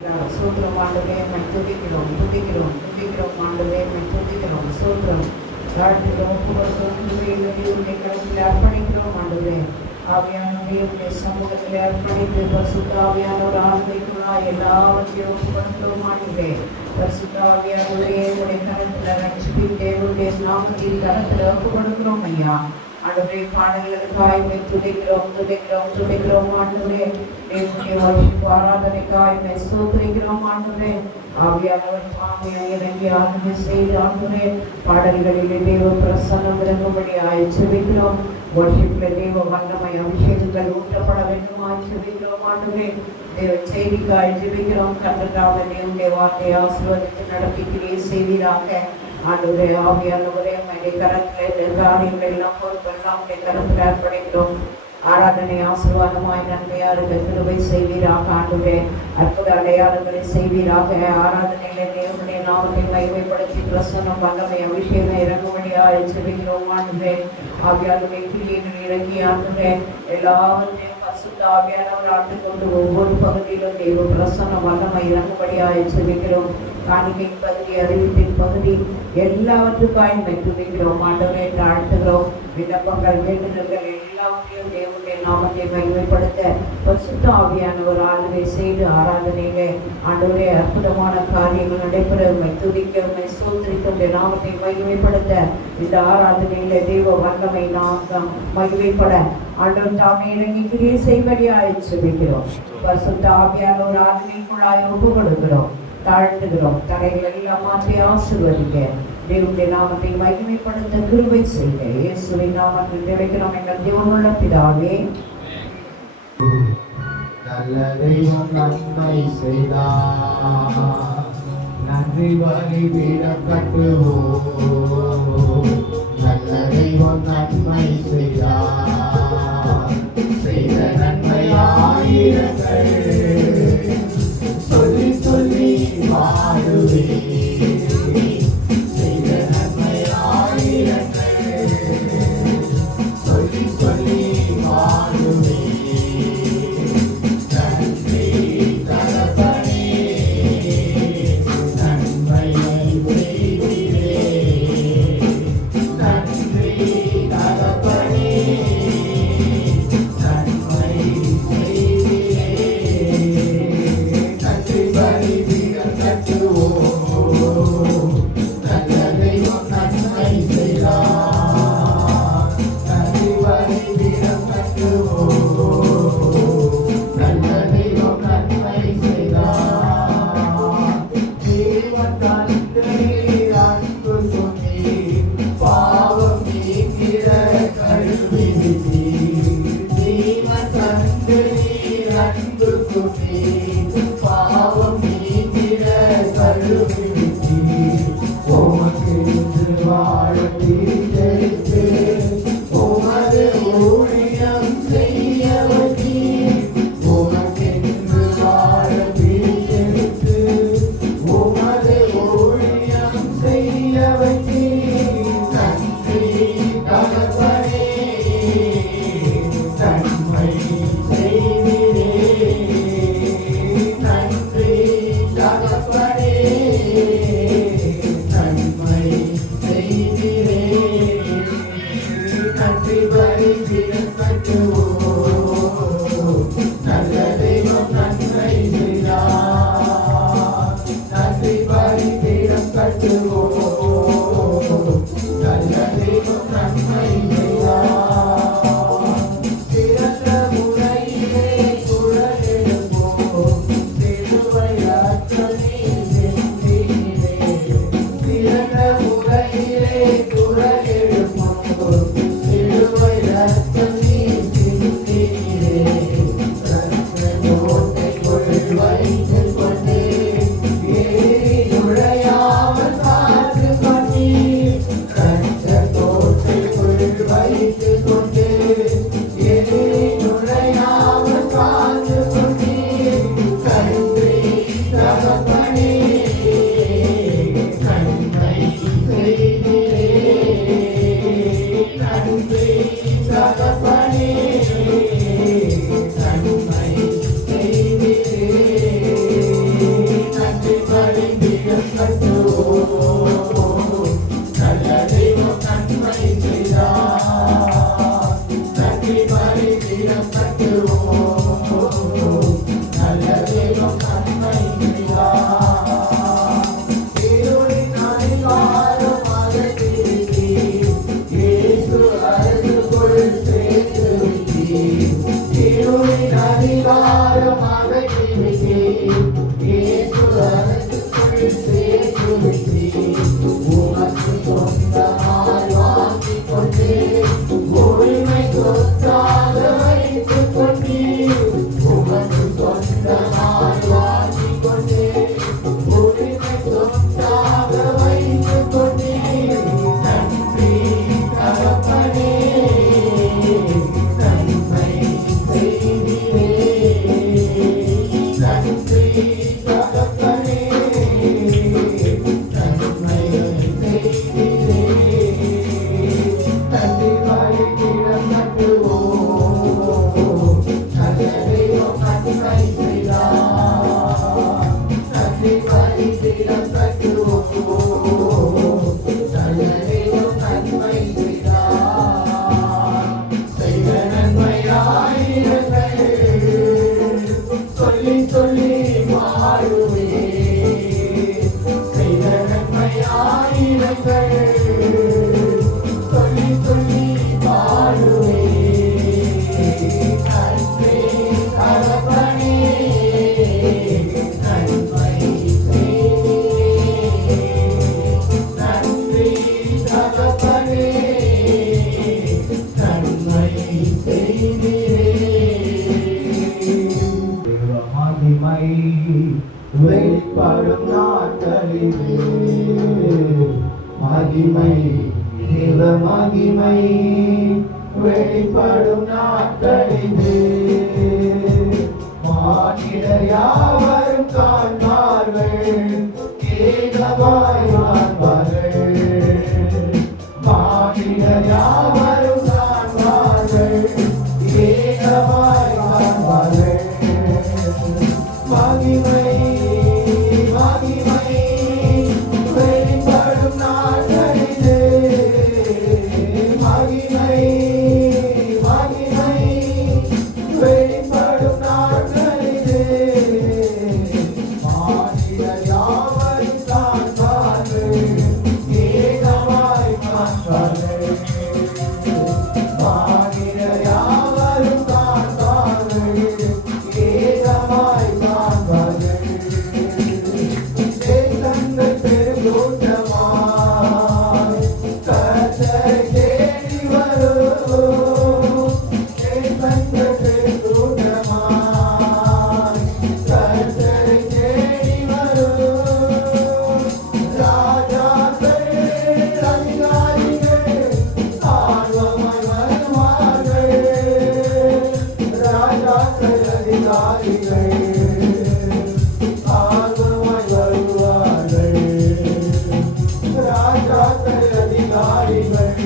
சூத்திரம் ஆண்டவரே துதிக்கிறோம் துதிக்கிறோம் துதிக்கிறோம் ஆண்டவரே துதிக்கிறோம் சூத்திரம் தாழ்த்துகிறோம் உங்களுடைய கருத்தில் அர்ப்பணிக்கிறோம் ஆண்டவரே ஆவியானவருடைய சமூகத்தில் அர்ப்பணித்து பரிசுத்த ஆவியானவர் ஆளுகைக்குள்ளாய் எல்லாவற்றையும் ஒப்புக்கொடுக்கிறோம் ஆண்டவரே பரிசுத்த ஆவியானவரே உடைய கருத்தில் ரட்சிப்பின் தேவனுடைய நாமத்தில் கருத்தில் ஒப்புக்கொடுக்கிறோம் ஐயா ஆண்டவரே பாடல்களுக்காய் துதிக்கிறோம் துதிக்கிறோம் துதிக்கிறோம் ஆண்டவரே தேவனுடைய வர்ஷிப்பு ஆராதனைக்காய் ஸ்தோத்திரிக்கிறோம் ஆண்டவரே ஆவியானவர் சுவாமியை இறங்கி ஆளுகை செய்து ஆண்டவரே பாடல்களிலே தேவ பிரசன்னம் இறங்கும்படியாய் செபிக்கிறோம் வர்ஷிப்பில தேவ வல்லமை அபிஷேகங்கள் ஊற்றப்பட வேண்டுமாய் செபிக்கிறோம் ஆண்டவரே தேவ செய்திக்காய் ஜெபிக்கிறோம் கர்த்தராக தேவனுடைய வார்த்தையை ஆசீர்வதித்து நடத்திக்கிறே செய்வீராக ஆண்டவரே ஆவியானவரே உம்முடைய கரத்தில் காரியங்கள் எல்லாம் பொறுப்பெல்லாம் உம்முடைய கரத்தில் அர்ப்பணிக்கிறோம் ஆராதனை ஆசீர்வாதமாய் நன்மையாருக்கு கிருபை செய்வீராக ஆண்டவரே அற்புத அடையாளங்களை செய்வீராக ஆராதனையிலே தேவனுடைய நாமத்தை மகிமைப்படுத்தி பிரசன்னம் வல்லமை அபிஷேகம் இறங்கும்படியாக செபிக்கிறோம் ஆண்டவரே ஆவியானவரே கிரியைகள் இறங்கி ஆண்டவரே எல்லாவற்றையும் பரிசுத்த ஆவியானவர் ஆண்டு கொண்டு ஒவ்வொரு பகுதியிலும் தேவ பிரசன்னம் வல்லமை இறங்கும்படியாக செபிக்கிறோம் காணிக்கையின் பகுதி அறிவிப்பின் பகுதி எல்லாவற்றுக்காயும் துதிக்கிறோம் ஆண்டவரை தாழ்த்துகிறோம் விண்ணப்பங்கள் வேண்டுதல்கள் எல்லாவற்றையும் தேவனுடைய நாமத்தை மகிமைப்படுத்த பரிசுத்த ஆவியானவர் ஆளுகை செய்து ஆராதனையிலே ஆண்டவரே அற்புதமான காரியங்கள் நடைபெற துதிக்க ஸ்தோத்திரிக்க நாமத்தை மகிமைப்படுத்த இந்த ஆராதனையிலே தேவ வல்லமை நாம் மகிமைப்பட ஆண்டவர் தாமே இறங்கி கிரியை செய்வடியாய் செபிக்கிறோம் பரிசுத்த ஆவியானவர் ஆளுகைக்குள்ளாய் ஒப்பு கொடுக்கிறோம் தாழ்த்துகிறோம் தடைகள் எல்லாம் மாற்றி ஆசீர்வதிக்க தேவனுடைய நாமத்தை மகிமைப்படுத்த கிருபை செய்க இயேசுவின் நாமத்தில் ஜெபிக்கிறோம் எங்கள் ஜீவனுள்ள பிதாவே. நல்ல தெய்வம் நன்மை செய்தார் நன்றி பலிபீடம் கட்டுவோம். நல்ல தெய்வம் நன்மை செய்தார் செய்த நன்மை ஆயிரங்கள் சொல்லி சொல்லி வாழுவே. செய்த நன்மை ஆயிரங்கள் சொல்லி சொல்லி வாழுவே. நன்றி தகப்பனே நன்மையை செய்கிறே. நன்றி தகப்பனே நன்மை செய்கிறே. வெளிப்படும் நாட்களிலே மகிமை தேவ மகிமை வெளிப்படும் நாட்களிலே மானிடர் யாவரும் காண்பார்கள் ஏகமாய் வாழ்வார்கள் மானிடர் யாவரும் காண்பார்கள் ஏகமாய் வாழ்வார்கள் மகிமை மகிமை வெளிப்படும் நாட்களிலே மகிமை மகிமை வெளிப்படும் நாட்களிலே மானிடர் யாவரும் காண்பார்கள் ஏகமாய் காண்பார்கள் மானிடர் யாவரும் காண்பார்கள் ஏகமாய் காண்பார்கள் தேசங்கள் பெருங்கூட்டமாய் கர்த்தரை தேடி வரும் தேசங்கள் பெருங்கூட்டமாய் கர்த்தரை தேடி வரும் ராஜாக்கள் அதிகாரிகள் ஆர்வமாய் வருவார்கள் ராஜாக்கள் அதிகாரிகள் ஆர்வமாய் வருவார்கள் ராஜாக்கள் அதிகாரிகள்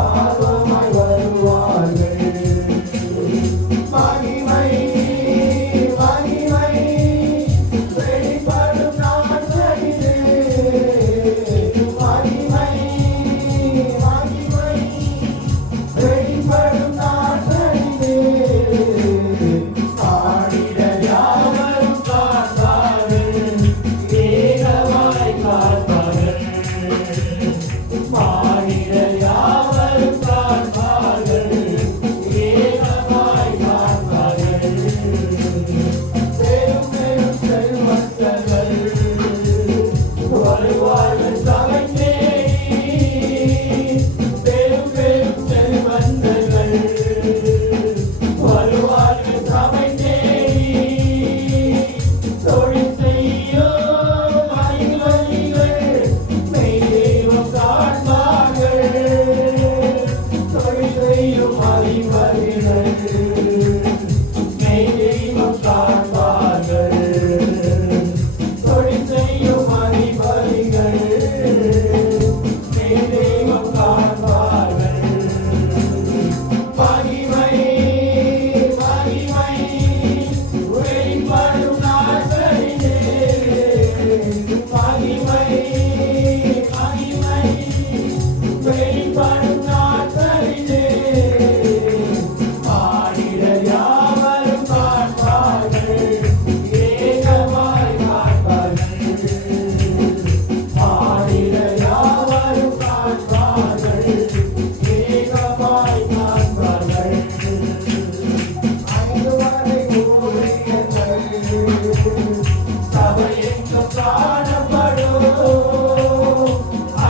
ஆர்வமாய் வருவார்கள் மகிமை மகிமை வெளிப்படும் நாட்களிலே மகிமை மகிமை வெளிப்படும் நாட்களிலே ஆடிடர் யாவரும் காண்பார்கள் ஏகமாய் காண்பார்கள் மானிடர் யாவரும் காண்பார்கள் ஏகமாய் காண்பார்கள் பெரும் பெரும் செல்வந்தர்கள் வருவார்கள் சபை தேடி பெரும் பெரும் செல்வந்தர்கள் வருவார்கள் சபை தேடி தொழில் செய்யும் அறிவறிகள் மெய் தெய்வம் காண்பார்கள் தொழில் செய்யும் அறிவறிகள் மெய் தெய்வம் காண்பார்கள் தொழில் செய்யும் அறிவறிகள் மெய் தெய்வம் காண்பார்கள் மகிமை மகிமை வெளிப்படும் நாட்களிலே மகிமை மகிமை வெளிப்படும் நாட்களிலே மானிடர் யாவரும் காண்பார்கள் ஏகமாய் காண்பார்கள் மானிடர் யாவரும் காண்பார்கள் ஏகமாய் காண்பார்கள் ஐந்து வரை ஊழியர்கள் சபையெங்கும் காணப்படும்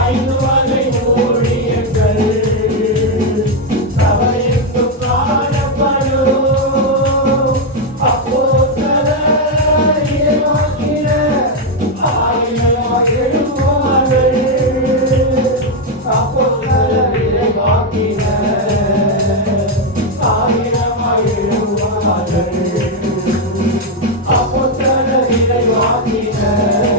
ஐந்து வரை ஊழியர்கள் சபையெங்கும் காணப்படும் அப்போஸ்தலர் இறைவாக்கினர் ஆயிரமாய் எழுவார்கள் அப்போஸ்தலர் இறைவாக்கினர் ஆயிரமாய் எழுவார்கள் அப்போஸ்தலர் இறைவாக்கினர்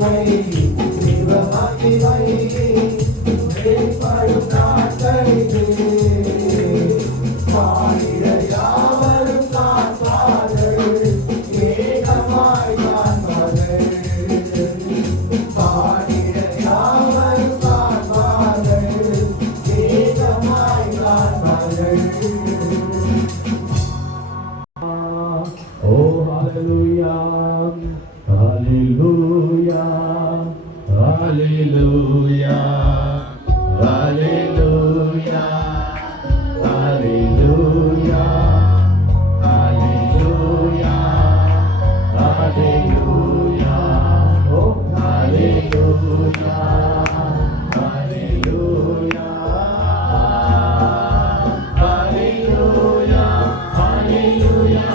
மகிமை தேவ மகிமை வெளிப்படும் நாட்களிலே பாடிட யாவரும் காண்பார்கள் ஏகமாய் காண்பார்கள் பாடிட யாவரும் காண்பார்கள் ஏகமாய் காண்பார்கள். Oh, hallelujah, hallelujah, hallelujah, hallelujah, hallelujah, hallelujah, hallelujah, oh, hallelujah, hallelujah, hallelujah, hallelujah.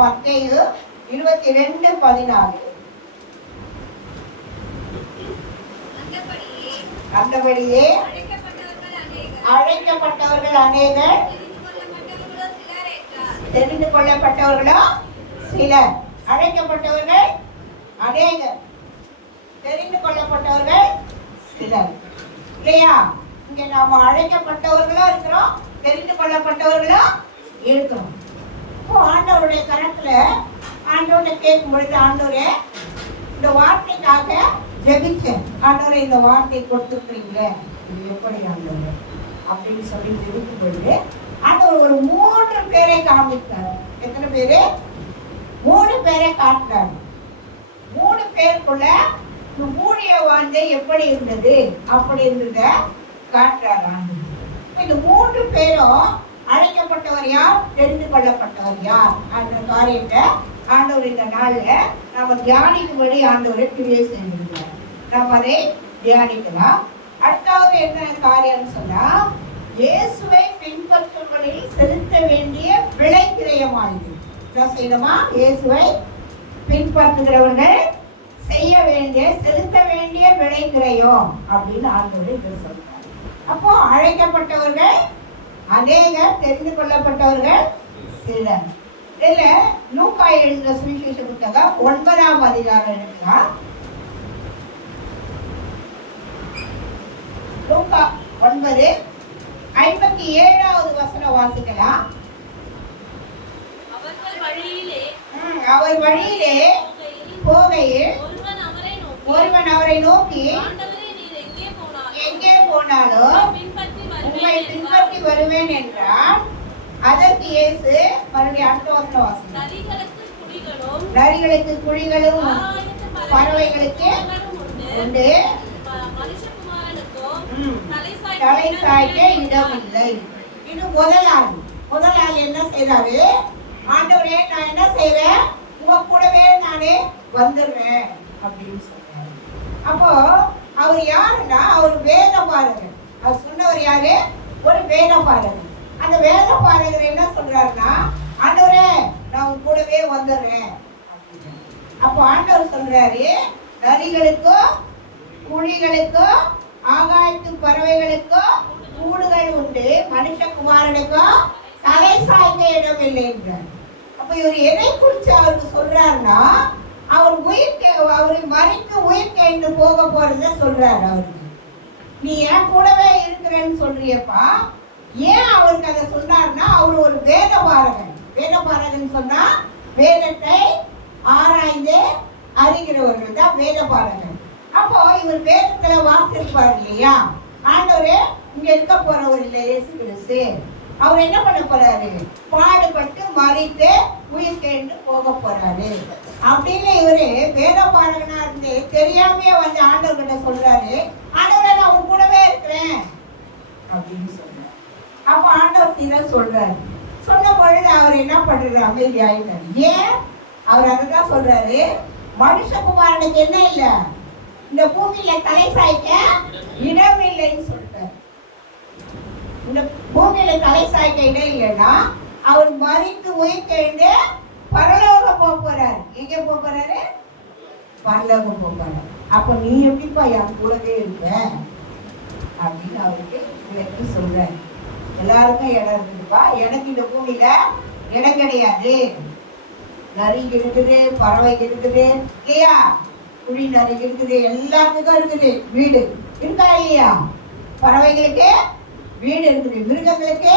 மத்தேயு 22:14. அந்தபடியே அழைக்கப்பட்டவர்கள் அநேகர், தெரிந்து கொள்ளப்பட்டவர்களோ சிலர். அழைக்கப்பட்டவர்கள் அநேகர், தெரிந்து கொள்ளப்பட்டவர்கள் சிலர். இல்லையா? இங்க நாம அழைக்கப்பட்டவர்களும் இருக்கிறோம், தெரிந்து கொள்ளப்பட்டவர்களும் இருக்கிறோம். ஆண்டவருடைய கரத்துல ஆண்டவரை கேட்கும் பொழுது, ஆண்டவரே இந்த வார்த்தைக்காக ஜெபிச்சேன், ஆண்டவரை இந்த வார்த்தையை கொடுத்துருக்கீங்களே, இது எப்படி ஆண்டவர் அப்படின்னு சொல்லி ஜெபிக்கும் பொழுது ஆண்டவர் ஒரு 3 பேரை காமித்தார். எத்தனை பேரு? 3 பேரை காட்டுறாரு. 3 பேருக்குள்ள ஊழிய வாழ்க்கை எப்படி இருந்தது அப்படி இருந்தத காட்டுறாரு ஆண்டவர். இந்த 3 பேரும் அழைக்கப்பட்டவர் யார், தெரிந்து கொள்ளப்பட்டவர் யார் அந்த காரியத்தை ஆண்டவர் இந்த நாள்ல நாம தியானிக்கும்படி ஆண்டவரை கிரியை செய்திருக்கிறார். நாம் அதை தியானிக்கலாம். அடுத்தாவது என்ன காரியம் சொன்னா, இயேசுவை பின்பற்றுவதில் செலுத்த வேண்டிய விலை கிரயமானது. என்ன செய்யணுமா? இயேசுவை பின்பற்றுகிறவர்கள் செய்ய வேண்டிய, செலுத்த வேண்டிய விலை கிரயம் அப்படின்னு ஆண்டவர் இதை சொல்றார். அப்போ அழைக்கப்பட்டவர்கள் அநேகர், தெரிந்து கொள்ளப்பட்டவர்கள் சிலர். இதுல லூக்கா எழுதின சுவிசேஷ புத்தகம் 9ஆம் அதிகாரம் எடுக்கலாம். லூக்கா 9:57வது வசனம் வாசிக்கலாம். அவர் வழியிலே போகையில் ஒருவன் அவரை நோக்கி, எங்கே போனாலும் உங்களை பின்பற்றி வருவேன் என்றான். அதற்கு இயேசு, மறுபடியும் அடுத்த வசனம் வாசிக்கலாம். நரிகளுக்கு குழிகளும் பறவைகளுக்கு உண்டு, தலை சாய்க்க இடம் இல்லை. இது முதலாளி என்ன செய்யறாரு? ஆண்டவரே, நான் என்ன செய்யறேன், உங்க கூடவே நானே வந்துடுறேன் அப்படின்னு சொல்றாரு. அப்போ அவர் யாருன்னா, அவர் வேத பாரகர். அவர் சொன்னவர் யாரு? ஒரு வேத பாரகர். அந்த வேத பாரகர் என்ன சொல்றாருன்னா, ஆண்டவரே நான் உங்க கூடவே வந்துடுறேன். அப்போ ஆண்டவர் சொல்றாரு, நரிகளுக்கும் குழிகளுக்கும் ஆகாயத்து பறவைகளுக்கும் கூடுகள் உண்டு, மனுஷகுமாரனுக்கும் தலை சாய்க்க இடம் இல்லை என்றார். அப்ப இவர் எதை குறித்து அவருக்கு சொல்றாருன்னா, அவர் அவரை மறித்து உயிர் கேண்டு போக போறத சொல்றாரு. அவருக்கு, நீ ஏன் கூடவே இருக்கிறேன்னு சொல்றியப்பா. ஏன் அவருக்கு அதை சொன்னார்னா, அவர் ஒரு வேதபாரகன். வேதபாரகன் சொன்னா வேதத்தை ஆராய்ந்து அறிகிறவர்கள் தான் வேதபாரகர். அப்போ இவர் வேதத்துல வாசிப்பார் இல்லையா, ஆண்டவரே இங்க இருக்க போறவர் இல்லை இயேசு கிறிஸ்து, அவர் என்ன பண்ண போறாரு, பாடுபட்டு மறித்து உயிர்த்தெழுந்து போக போறாரு அப்படின்னு இவரு வேதபாரகனா இருந்து தெரியாமையே வந்து ஆண்டவர்கிட்ட சொல்றாரு, ஆண்டவரே நான் உன் கூடவே இருக்கிறேன் அப்படின்னு சொல்றாரு. அப்ப ஆண்டவர் சீரா சொல்றாரு. சொன்ன பொழுது அவர் என்ன பண்றாரு, அமைதியாயிட்டாரு. ஏன் அவர் அதுதான் சொல்றாரு, மனுஷகுமாரனுக்கு என்ன இல்ல, இந்த பூமியில தலை சாய்க்க இடம் இல்லைன்னு சொல்றாரு. இந்த பூமியில தலை சாய்க்க இடம் இல்லைன்னா அவர் மறித்து உயிர்த்தெழுந்து பரலோகம் போக போறாரு. எங்க போக போறாரு, பரலோகம் போக போறாரு. அப்ப நீ எப்படிப்பா என் கூடவே இருக்க அப்படின்னு அவருக்கு விளக்கி சொல்றாரு. எல்லாருக்கும் இடம் இருக்குதுப்பா, எனக்கு இந்த பூமியில இடம் கிடையாது. நரி இருக்குது, பறவை இருக்குது இல்லையா, குழி நரி இருக்குது, எல்லாத்துக்கும் இருக்குது வீடு இருக்கா இல்லையா, பறவைகளுக்கு வீடு இருக்குது, மிருகங்களுக்கு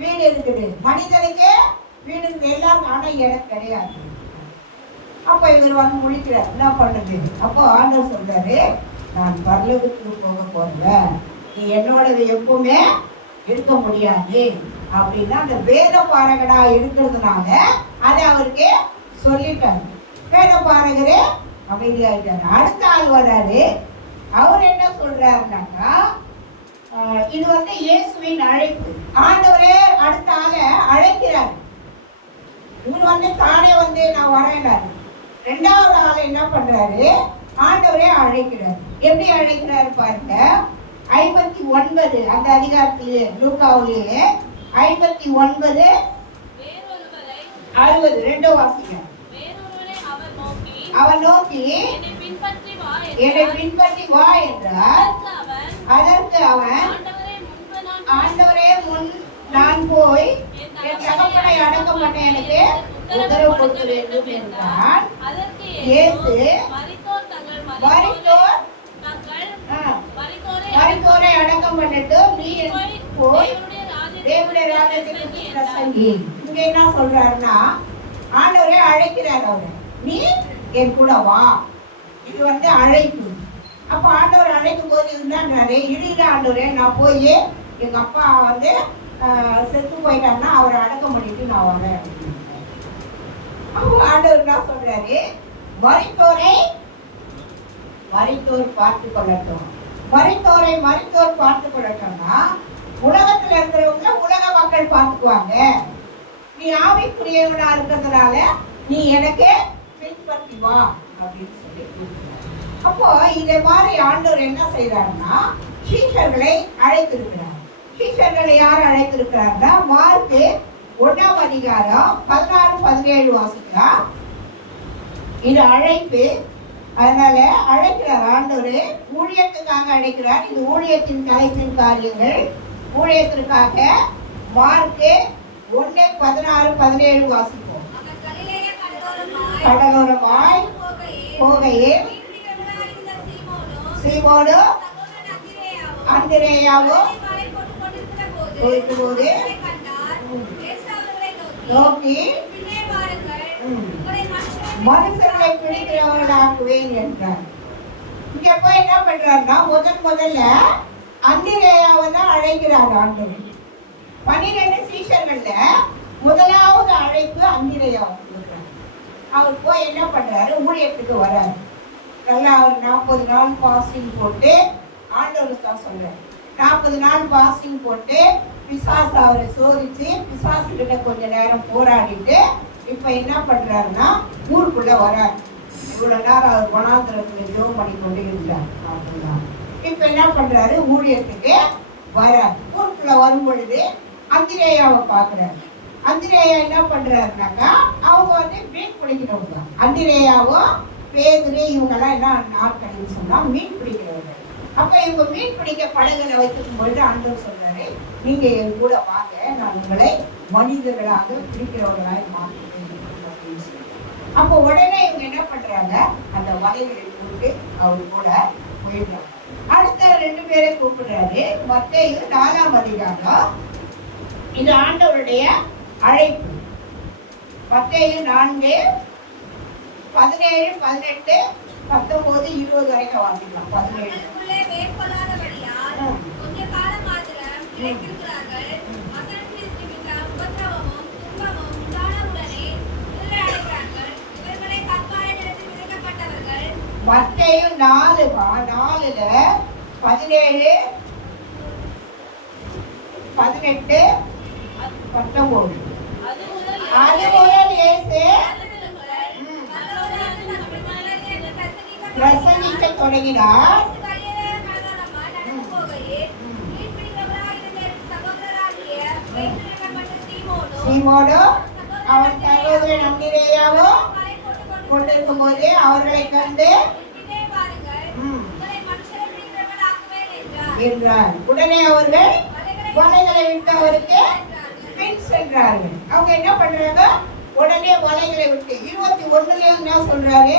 வீடு இருக்குது, மனிதனுக்கு வீடு இருக்குது, எல்லாருக்கும். ஆனா இடம் கிடையாது. அப்ப இவர் வந்து முடிக்கிறார், என்ன பண்ணுது. அப்போ ஆண்டவர் சொல்றாரு, நான் பரலோகத்துக்கு போக போறேன், நீ என்னோட எப்பவுமே இருக்க முடியாது அப்படின்னா அந்த வேத பாரகடா இருக்கிறதுனால அதை அவருக்கு சொல்லிட்டாரு. வேத பாரகரே அமைதியாயிட்டாரு. அடுத்த ஆள் வர்றாரு. அவர் என்ன சொல்றாருனாக்கா, இது வந்து இயேசுவின் அழைப்பு. ஆண்டவரே அடுத்த ஆளை அழைக்கிறார். இவர் வந்து தானே வந்து நான் வரேன்னாரு. ரெண்டாவது ஆள் என்ன பண்றாரு, ஆண்டவரே அழைக்கிறார். எப்படி அழைக்கிறாரு பாருங்க, 59 அந்த அதிகாரத்திலே லூக்காவிலே 59 60 ரெண்டோ வாசிங்க. அவர் நோக்கி என்னை பின்பற்றி வா என்றார். அதற்கு அவன், ஆண்டவரே முன் நான் போய் என் தகப்பனை அடக்கம் பண்ண எனக்கு உத்தரவு கொடுக்க வேண்டும் என்றார். இயேசு மரித்தோரை அடக்கம் பண்ணிட்டு நீ போய் தேவனுடைய ராஜ்யத்துக்கு பிரசங்கி. இங்க என்ன சொல்றாருன்னா, ஆண்டவரே அழைக்கிறார் அவரை, நீ என் கூட வா. இது வந்து அழைப்பு. அப்ப ஆண்டவர் அழைக்கும் போது இருந்தாரு, இடியில ஆண்டவரே நான் போய் எங்க அப்பா வந்து செத்து போயிட்டாருன்னா அவரை அடக்கம் பண்ணிட்டு நான் வரேன். அப்போ ஆண்டவர் என்ன சொல்றாரு, மரித்தோர் பார்த்து கொள்ளட்டும். மரித்தோர் பார்த்து கொள்ளட்டும்னா உலகத்துல இருக்கிறவங்க உலக மக்கள் பார்த்துக்குவாங்க. நீ ஆவிக்குரியவனா இருக்கிறதுனால நீ எனக்கு பின்பற்றி வா அப்படின்னு சொல்லி. அப்போ இதை மாதிரி ஆண்டவர் என்ன செய்யறாருன்னா, சீஷர்களை அழைத்திருக்கிறார். சீஷர்களை யார் அழைத்திருக்கிறார்னா, மார்க்கு 1ஆம் அதிகாரம் 16-17 வாசிக்கலாம். இது அழைப்பு. அதனால அழைக்கிறார் ஆண்டவர், ஊழியத்துக்காக அழைக்கிறார். இது ஊழியத்தின் தலைப்பின் காரியங்கள். ஊழியத்திற்காக மார்க்கு 1:16-17 வாசிப்போம். கடலோரமாய் போகையில் சீமோனு அந்திரேயாவும் போது நோக்கி மனுஷர்களை பிடிக்கிறவர்களாக்குவேன் என்றார். இங்க போய் என்ன பண்றாருன்னா, முதல்ல அந்திரேயாவை தான் அழைக்கிறார் ஆண்டவர். 12 சீஷர்கள்ல முதலாவது அழைப்பு அந்திரேயாவுக்கு கொடுக்குறாரு. அவர் போய் என்ன பண்றாரு, ஊழியத்துக்கு வர்றாரு. நல்லா அவர் 40 நாள் பாஸ்டிங் போட்டு, ஆண்டவர் தான் சொல்றாரு, 40 நாள் பாஸ்டிங் போட்டு பிசாசு அவரை சோதிச்சு பிசாசு கிட்ட கொஞ்ச நேரம் போராடிட்டு இப்ப என்ன பண்றாருன்னா ஊருக்குள்ள வராரு. இவ்வளவு நேரம் அவர் வனாந்திரத்துல ஜெபம் பண்ணி கொண்டு இருந்தார் அப்படின்னா இப்ப என்ன பண்றாரு, ஊழியத்துக்கு வராரு. ஊருக்குள்ள வரும் பொழுது அந்திரேயாவை பாக்குறாரு. அந்திரேயா என்ன பண்றாருனாக்கா, அவங்க வந்து மீன் பிடிக்கிறவங்க. அந்திரேயாவும் பேதுரு இவங்கெல்லாம் என்ன நாட்கள் சொன்னா மீன் பிடிக்கிறவங்க. அப்ப இவங்க மீன் பிடிக்க படகுல வைத்திருக்கும் பொழுது ஆண்டவர் சொல்றாரு, நீங்க என் கூட வாங்க, நான் உங்களை மனிதர்களாக பிடிக்கிறவர்களாக மாற்றுவேன் அப்படின்னு சொல்லி. அப்போ உடனே இவங்க என்ன பண்றாங்க, அந்த வலைகளை போட்டு அவர் கூட போயிடுறாங்க. அடுத்த 2 பேரை கூப்பிடுறாரு. மத்தேயு 4ஆம் அதிகாரம். இது ஆண்டவருடைய அழைப்பு. மத்தேயு 4 17, 18, 19, 20 வரைக்கும் வாசிக்கலாம். 17. அதற்குள்ளே மேற்கொள்ளாதபடியால் கொஞ்ச காலம் மாத்திரம் இழைத்திருக்கிறார்கள். வசனத்தின் நிமித்தம் உபத்திரவமும் துன்பமும் உண்டானவுடனே இதில் அடைக்கிறார்கள். இவர்களே கற்பாறை நிலத்தில் விதைக்கப்பட்டவர்கள். மத்தேயு 4, 4ல 17, 18, 19. அது முதல் இயேசு பிரசங்கிக்க தொடங்கினார். சீமோனோ அவன் சகோதரன் அந்திரேயாவோ கொண்டிருக்கும் போது அவர்களை கண்டு என்றார். உடனே அவர்கள் வலைகளை விட்டு அவருக்கு பின் சென்றார்கள். அவங்க என்ன பண்றாங்க? உடனே வலைகளை விட்டு 21 என்ன சொல்றாரு?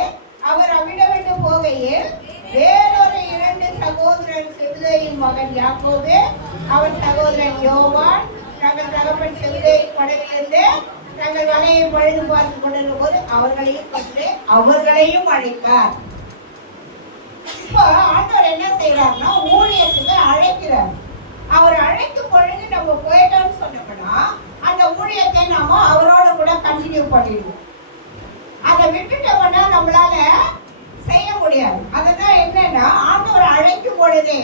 அவர் அவிடம் விட்டு போகையில் வேறொரு 2 சகோதரர் செபுதேயின் மகன் யாக்கோபு, அவன் சகோதரன் யோவான் தங்கள் தகப்பன் செபுதேயின் படகிலிருந்து தங்கள் வலையை பழுது பார்த்து கொண்டிருந்த போது அவர்களையும் கண்டு அவர்களையும் அழைத்தார். இப்போ ஆண்டவர் என்ன செய்யறாருன்னா ஊழியத்துக்கு அழைக்கிறார். அவர் அழைக்கும் பொழுது நம்ம போயிட்டோம்னு சொன்னோம்னா அந்த ஊழியத்தை நாம அவரோட கூட கண்டினியூ பண்ணிடுவோம். அதை விட்டுட்டோம்னா நம்மளால செய்ய முடியாது. அதுதான் என்னன்னா ஆண்டவர் அழைக்கும் பொழுதே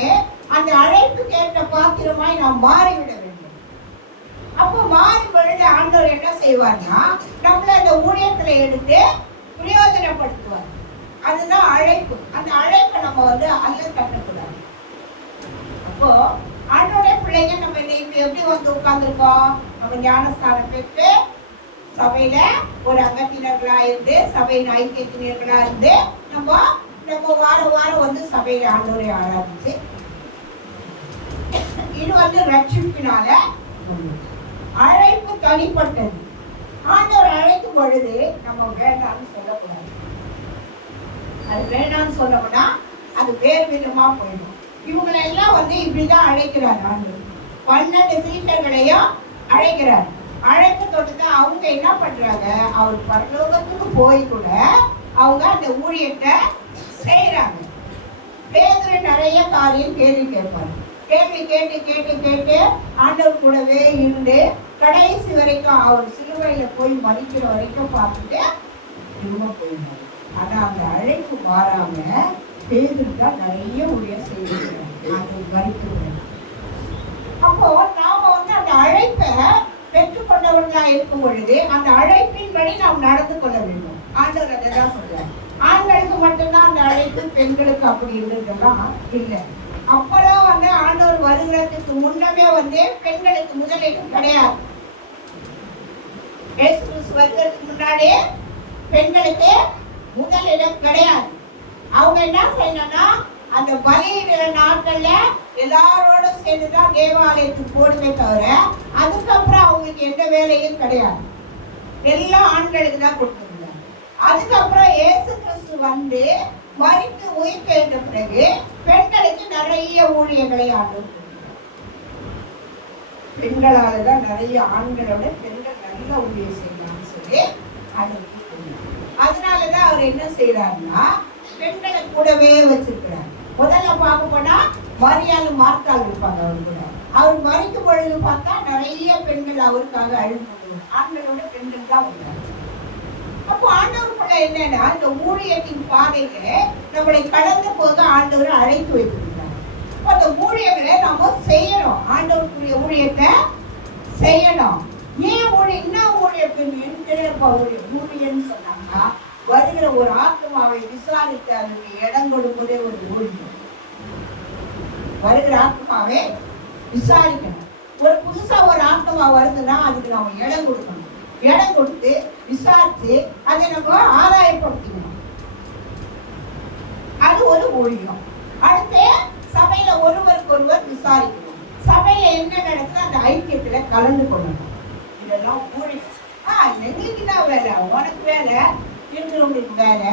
அந்த அழைப்புக்கு ஏற்ற பாத்திரமாய் நாம் மாறிவிட வேண்டும். அப்போ மாறும் பொழுது ஆண்டவர் என்ன செய்வார்னா நம்மள அந்த ஊழியத்துல எடுத்து பிரயோஜனப்படுத்துவார். அதுதான் அழைப்பு. அந்த அழைப்பை நம்ம அல்ல கட்டக்கூடாது. அப்போ ஆண்டோடைய பிள்ளைங்க நம்ம எப்படி வந்து உட்கார்ந்துருக்கோம்? நம்ம ஞானஸ்தானம் பெற்று சபையில ஒரு அங்கத்தினர்களா இருந்து சபையின் ஐக்கியத்தினர்களா இருந்து நம்ம வாரம் வாரம் வந்து சபையில ஆண்டோரை ஆராதிச்சு இது ரட்சிப்பினால அழைப்பு தனிப்பட்டது. ஆண்டவர் அழைக்கும் பொழுது நம்ம வேண்டாம்னு சொல்லக்கூடாது. அது வேண்டாம்னு சொன்னோம்னா அது வேறு விதமா போயிடும். இவங்களை எல்லாம் இப்படிதான் அழைக்கிறார் ஆண்டவர். 12 சீஷர்களையும் அழைக்கிறார். அழைப்பு தொட்டு அவங்க என்ன பண்றாங்க? அவர் பரலோகத்துக்கு போய் கூட அவங்க அந்த ஊழியத்தை செய்யறாங்க. பேதுரு நிறைய காரியம் கேள்வி கேட்பாரு. கேள்வி கேட்டு கேட்டு கேட்டு ஆண்டவர் கூடவே இருந்து கடைசி வரைக்கும் அவர் சிலுவையில போய் மதிக்கிற வரைக்கும் பார்த்துட்டு திரும்ப போயிருந்தாரு. ஆனா அந்த அழைப்பு மாறாம பேதுருக்கா நிறைய ஊழியம் செய்திருக்கிறார். அது மதிக்கிறது. அப்போ நாம அந்த அழைப்பை பெற்றுக்கொண்டவர்களா இருக்கும் பொழுது அந்த அழைப்பின்படி நாம் நடந்து கொள்ள வேண்டும். ஆண்டவர் அதை தான் சொல்றார். ஆண்களுக்கு மட்டும்தான் அந்த அழைப்பு, பெண்களுக்கு அப்படி இருந்ததெல்லாம் இல்லை. அப்பெல்லாம் ஆண்டவர் வருகிறதுக்கு முன்னமே பெண்களுக்கு முதலிடம் கிடையாது. இயேசு கிறிஸ்து வருகிறதுக்கு முன்னாடியே பெண்களுக்கு முதலிடம் கிடையாது. அவங்க என்ன செய்யணும்னா அந்த பலியிடுற நாட்கள்ல எல்லாரோட சேர்ந்துதான் தேவாலயத்துக்கு போடுமே தவிர அதுக்கப்புறம் அவங்களுக்கு எந்த வேலையும் கிடையாது. எல்லா ஆண்களுக்கு தான் கொடுத்துருந்தாங்க. அதுக்கப்புறம் இயேசு கிறிஸ்து மரித்து உயிர்த்தெழுந்த பிறகு பெண்களுக்கு நிறைய ஊழியர்களை ஆண்டவர் பெண்களாலதான் நிறைய ஆண்களோட பெண்கள் நல்ல ஊழியம் செய்யலாம்னு சொல்லி ஆண்டவர். அதனாலதான் அவர் என்ன செய்யறாருன்னா பெண்களை கூடவே வச்சிருக்கிறார். முதல்ல பார்க்க போனா மரியாதை மார்த்தாள் இருப்பாங்க அவர் கூட. அவர் மறிக்கும் பொழுது பார்த்தா நிறைய பெண்கள் அவருக்காக அழுது ஆண்களோட பெண்கள் தான் வந்தாங்க. அப்போ ஆண்டவருக்குள்ள என்னன்னா இந்த ஊழியத்தின் பாதையில நம்மளை கடந்து போக ஆண்டவர் அழைத்து வைத்திருக்கிறார். அந்த ஊழியர்களை நாம செய்யணும். ஆண்டவருக்குரிய ஊழியத்தை செய்யணும். ஏன் ஊழியம்? என்ன ஊழியம்? ஊழியன்னு சொன்னாங்கன்னா வருகிற ஒரு ஆத்மாவை விசாரித்து அதற்கு இடம் கொடுப்பதே ஒரு ஊழியம். வருகிற ஆத்மாவை விசாரிக்கணும். ஒரு புதுசா ஒரு ஆத்மா வருதுன்னா அதுக்கு நம்ம இடம் கொடுக்கணும். இடம் கொடுத்து விசாரித்து அதை நம்ம ஆதாயப்படுத்திக்கணும். அது ஒரு ஊழியம். அடுத்து சபையில ஒருவருக்கு ஒருவர் விசாரிக்கணும். சபையில என்ன நடக்குது அந்த ஐக்கியத்துல கலந்து கொள்ளணும். இதெல்லாம் ஊழியம். எங்களுக்கு தான் வேலை, உனக்கு வேலை, இருக்கிறவங்களுக்கு வேலை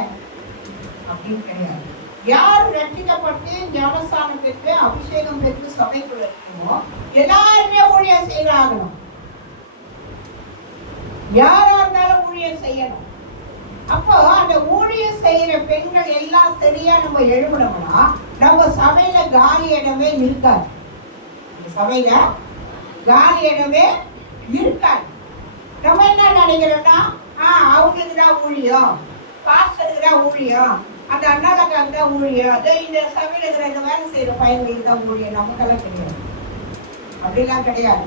அப்படின்னு கிடையாது. யார் ரட்சிக்கப்பட்டு ஞானஸ்தானம் பெற்று அபிஷேகம் பெற்று சபைக்குள்ள இருக்கணுமோ எல்லாருமே ஊழியம் செய்யணும். யாரா இருந்தாலும் ஊழியம் செய்யணும். அப்போ அந்த ஊழியம் செய்யற பெண்கள் எல்லாம் சரியா நம்ம எழுதணும்னா நம்ம சபையில காலி இடமே இருக்காது. சபையில காலி இடமே இருக்காது. நம்ம என்ன நினைக்கிறோம்னா அவங்களுக்கு தான் ஊழியம், பாஸ்டருக்கு தான் ஊழியம், அந்த அண்ணாக்காக்கு தான் ஊழியம், அதே இந்த சபையில இருக்கிற இந்த வேலை செய்யற பையன்களுக்கு தான் ஊழியம். நமக்கெல்லாம் கிடையாது, அப்படிலாம் கிடையாது.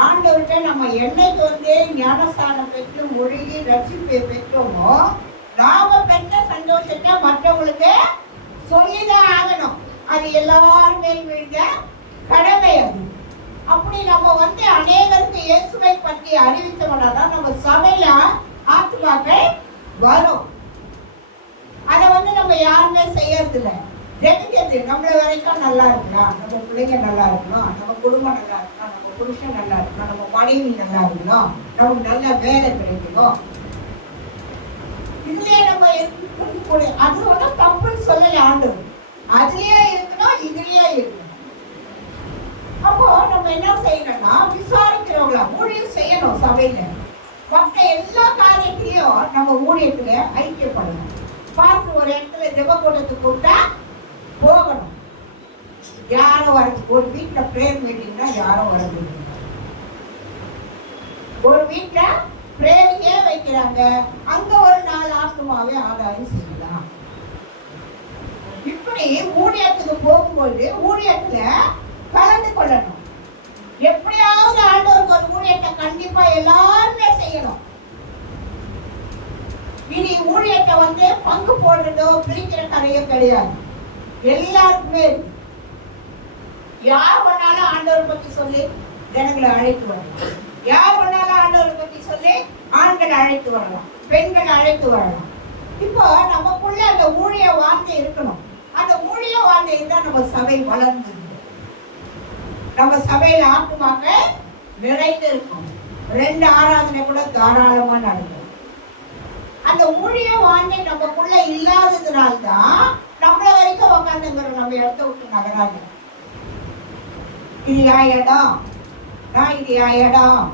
ஆண்டவர்கிட்ட நம்ம என்னைக்கு வந்து ஞானஸ்தானம் பெற்று ஒழுகி ரட்சிப்பை பெற்றோமோ நாம பெற்ற சந்தோஷத்தை மற்றவங்களுக்கு சொல்லிதான் ஆகணும். அது எல்லாருமே விழுந்த கடமை. அது அப்படி நம்ம வந்து அநேகருக்கு இயேசுவை பற்றி அறிவித்தவனா நம்ம சபையில ஆத்துமாக்கள் வரும். அதை வந்து நம்ம யாருமே செய்யறது இல்லை. ஜெபிக்கிறது நம்மள வரைக்கும் நல்லா இருக்கலாம், நம்ம பிள்ளைங்க நல்லா இருக்கணும், நம்ம குடும்பம் நல்லா இருக்கணும், நம்ம புருஷன் நல்லா இருக்கணும், நம்ம மனைவி நல்லா இருக்கணும், நமக்கு நல்ல வேலை கிடைக்கணும். இதுலயே நம்ம இருக்கணும். அது வந்து தப்புன்னு சொல்லல ஆண்டவர். அதுலயே இருக்கணும், இதுலயே இருக்கணும். அப்போ நம்ம என்ன செய்யணும்னா விசாரிக்கிறவங்களா ஊழியம் செய்யணும். சபையில மற்ற எல்லா காரியத்திலையும் நம்ம ஊழியத்துல ஐக்கியப்படணும். பாசு ஒரு இடத்துல ஜெப கூட்டத்துக்கு கூப்பிட்டா போகணும். யாரும் வரது. ஒரு வீட்டுல பிரேயர் மீட்டிங்னா யாரும் வரது. ஒரு வீட்டுல பிரேயருக்கே வைக்கிறாங்க, அங்க ஒரு 4 ஆத்மாவே ஆதாயம் செய்யலாம். இப்படி ஊழியத்துக்கு போகும்போது ஊழியத்துல கலந்து கொள்ளணும். எப்படியாவது ஆண்டவருக்கு ஒரு ஊழியத்தை கண்டிப்பா எல்லாருமே செய்யணும். இனி ஊழியத்தை வந்து பங்கு போடுறதோ பிரிக்கிற கதையோ கிடையாது. எல்லாருக்குமே யார் வேணாலும் ஆண்டவர் பத்தி சொல்லி ஜனங்களை அழைத்து வரலாம். யார் வேணாலும் ஆண்டவர் பத்தி சொல்லி ஆண்களை அழைத்து வரலாம், பெண்களை அழைத்து வரலாம். இப்போ நமக்குள்ள அந்த ஊழிய வார்த்தை இருக்கணும். அந்த ஊழிய வார்த்தை இருந்தா நம்ம சபை வளர்ந்து, நம்ம சபையில ஆத்துமாக்க நிறைந்து இருக்கும். 2 ஆராதனை கூட தாராளமா நடக்கும். அந்த ஊழிய வார்த்தை நமக்குள்ள இல்லாததுனால்தான் நம்மள வரைக்கும் உட்காந்துங்கிறோம். நம்ம இடத்த விட்டு நகராது. இது இடம், இது இடம்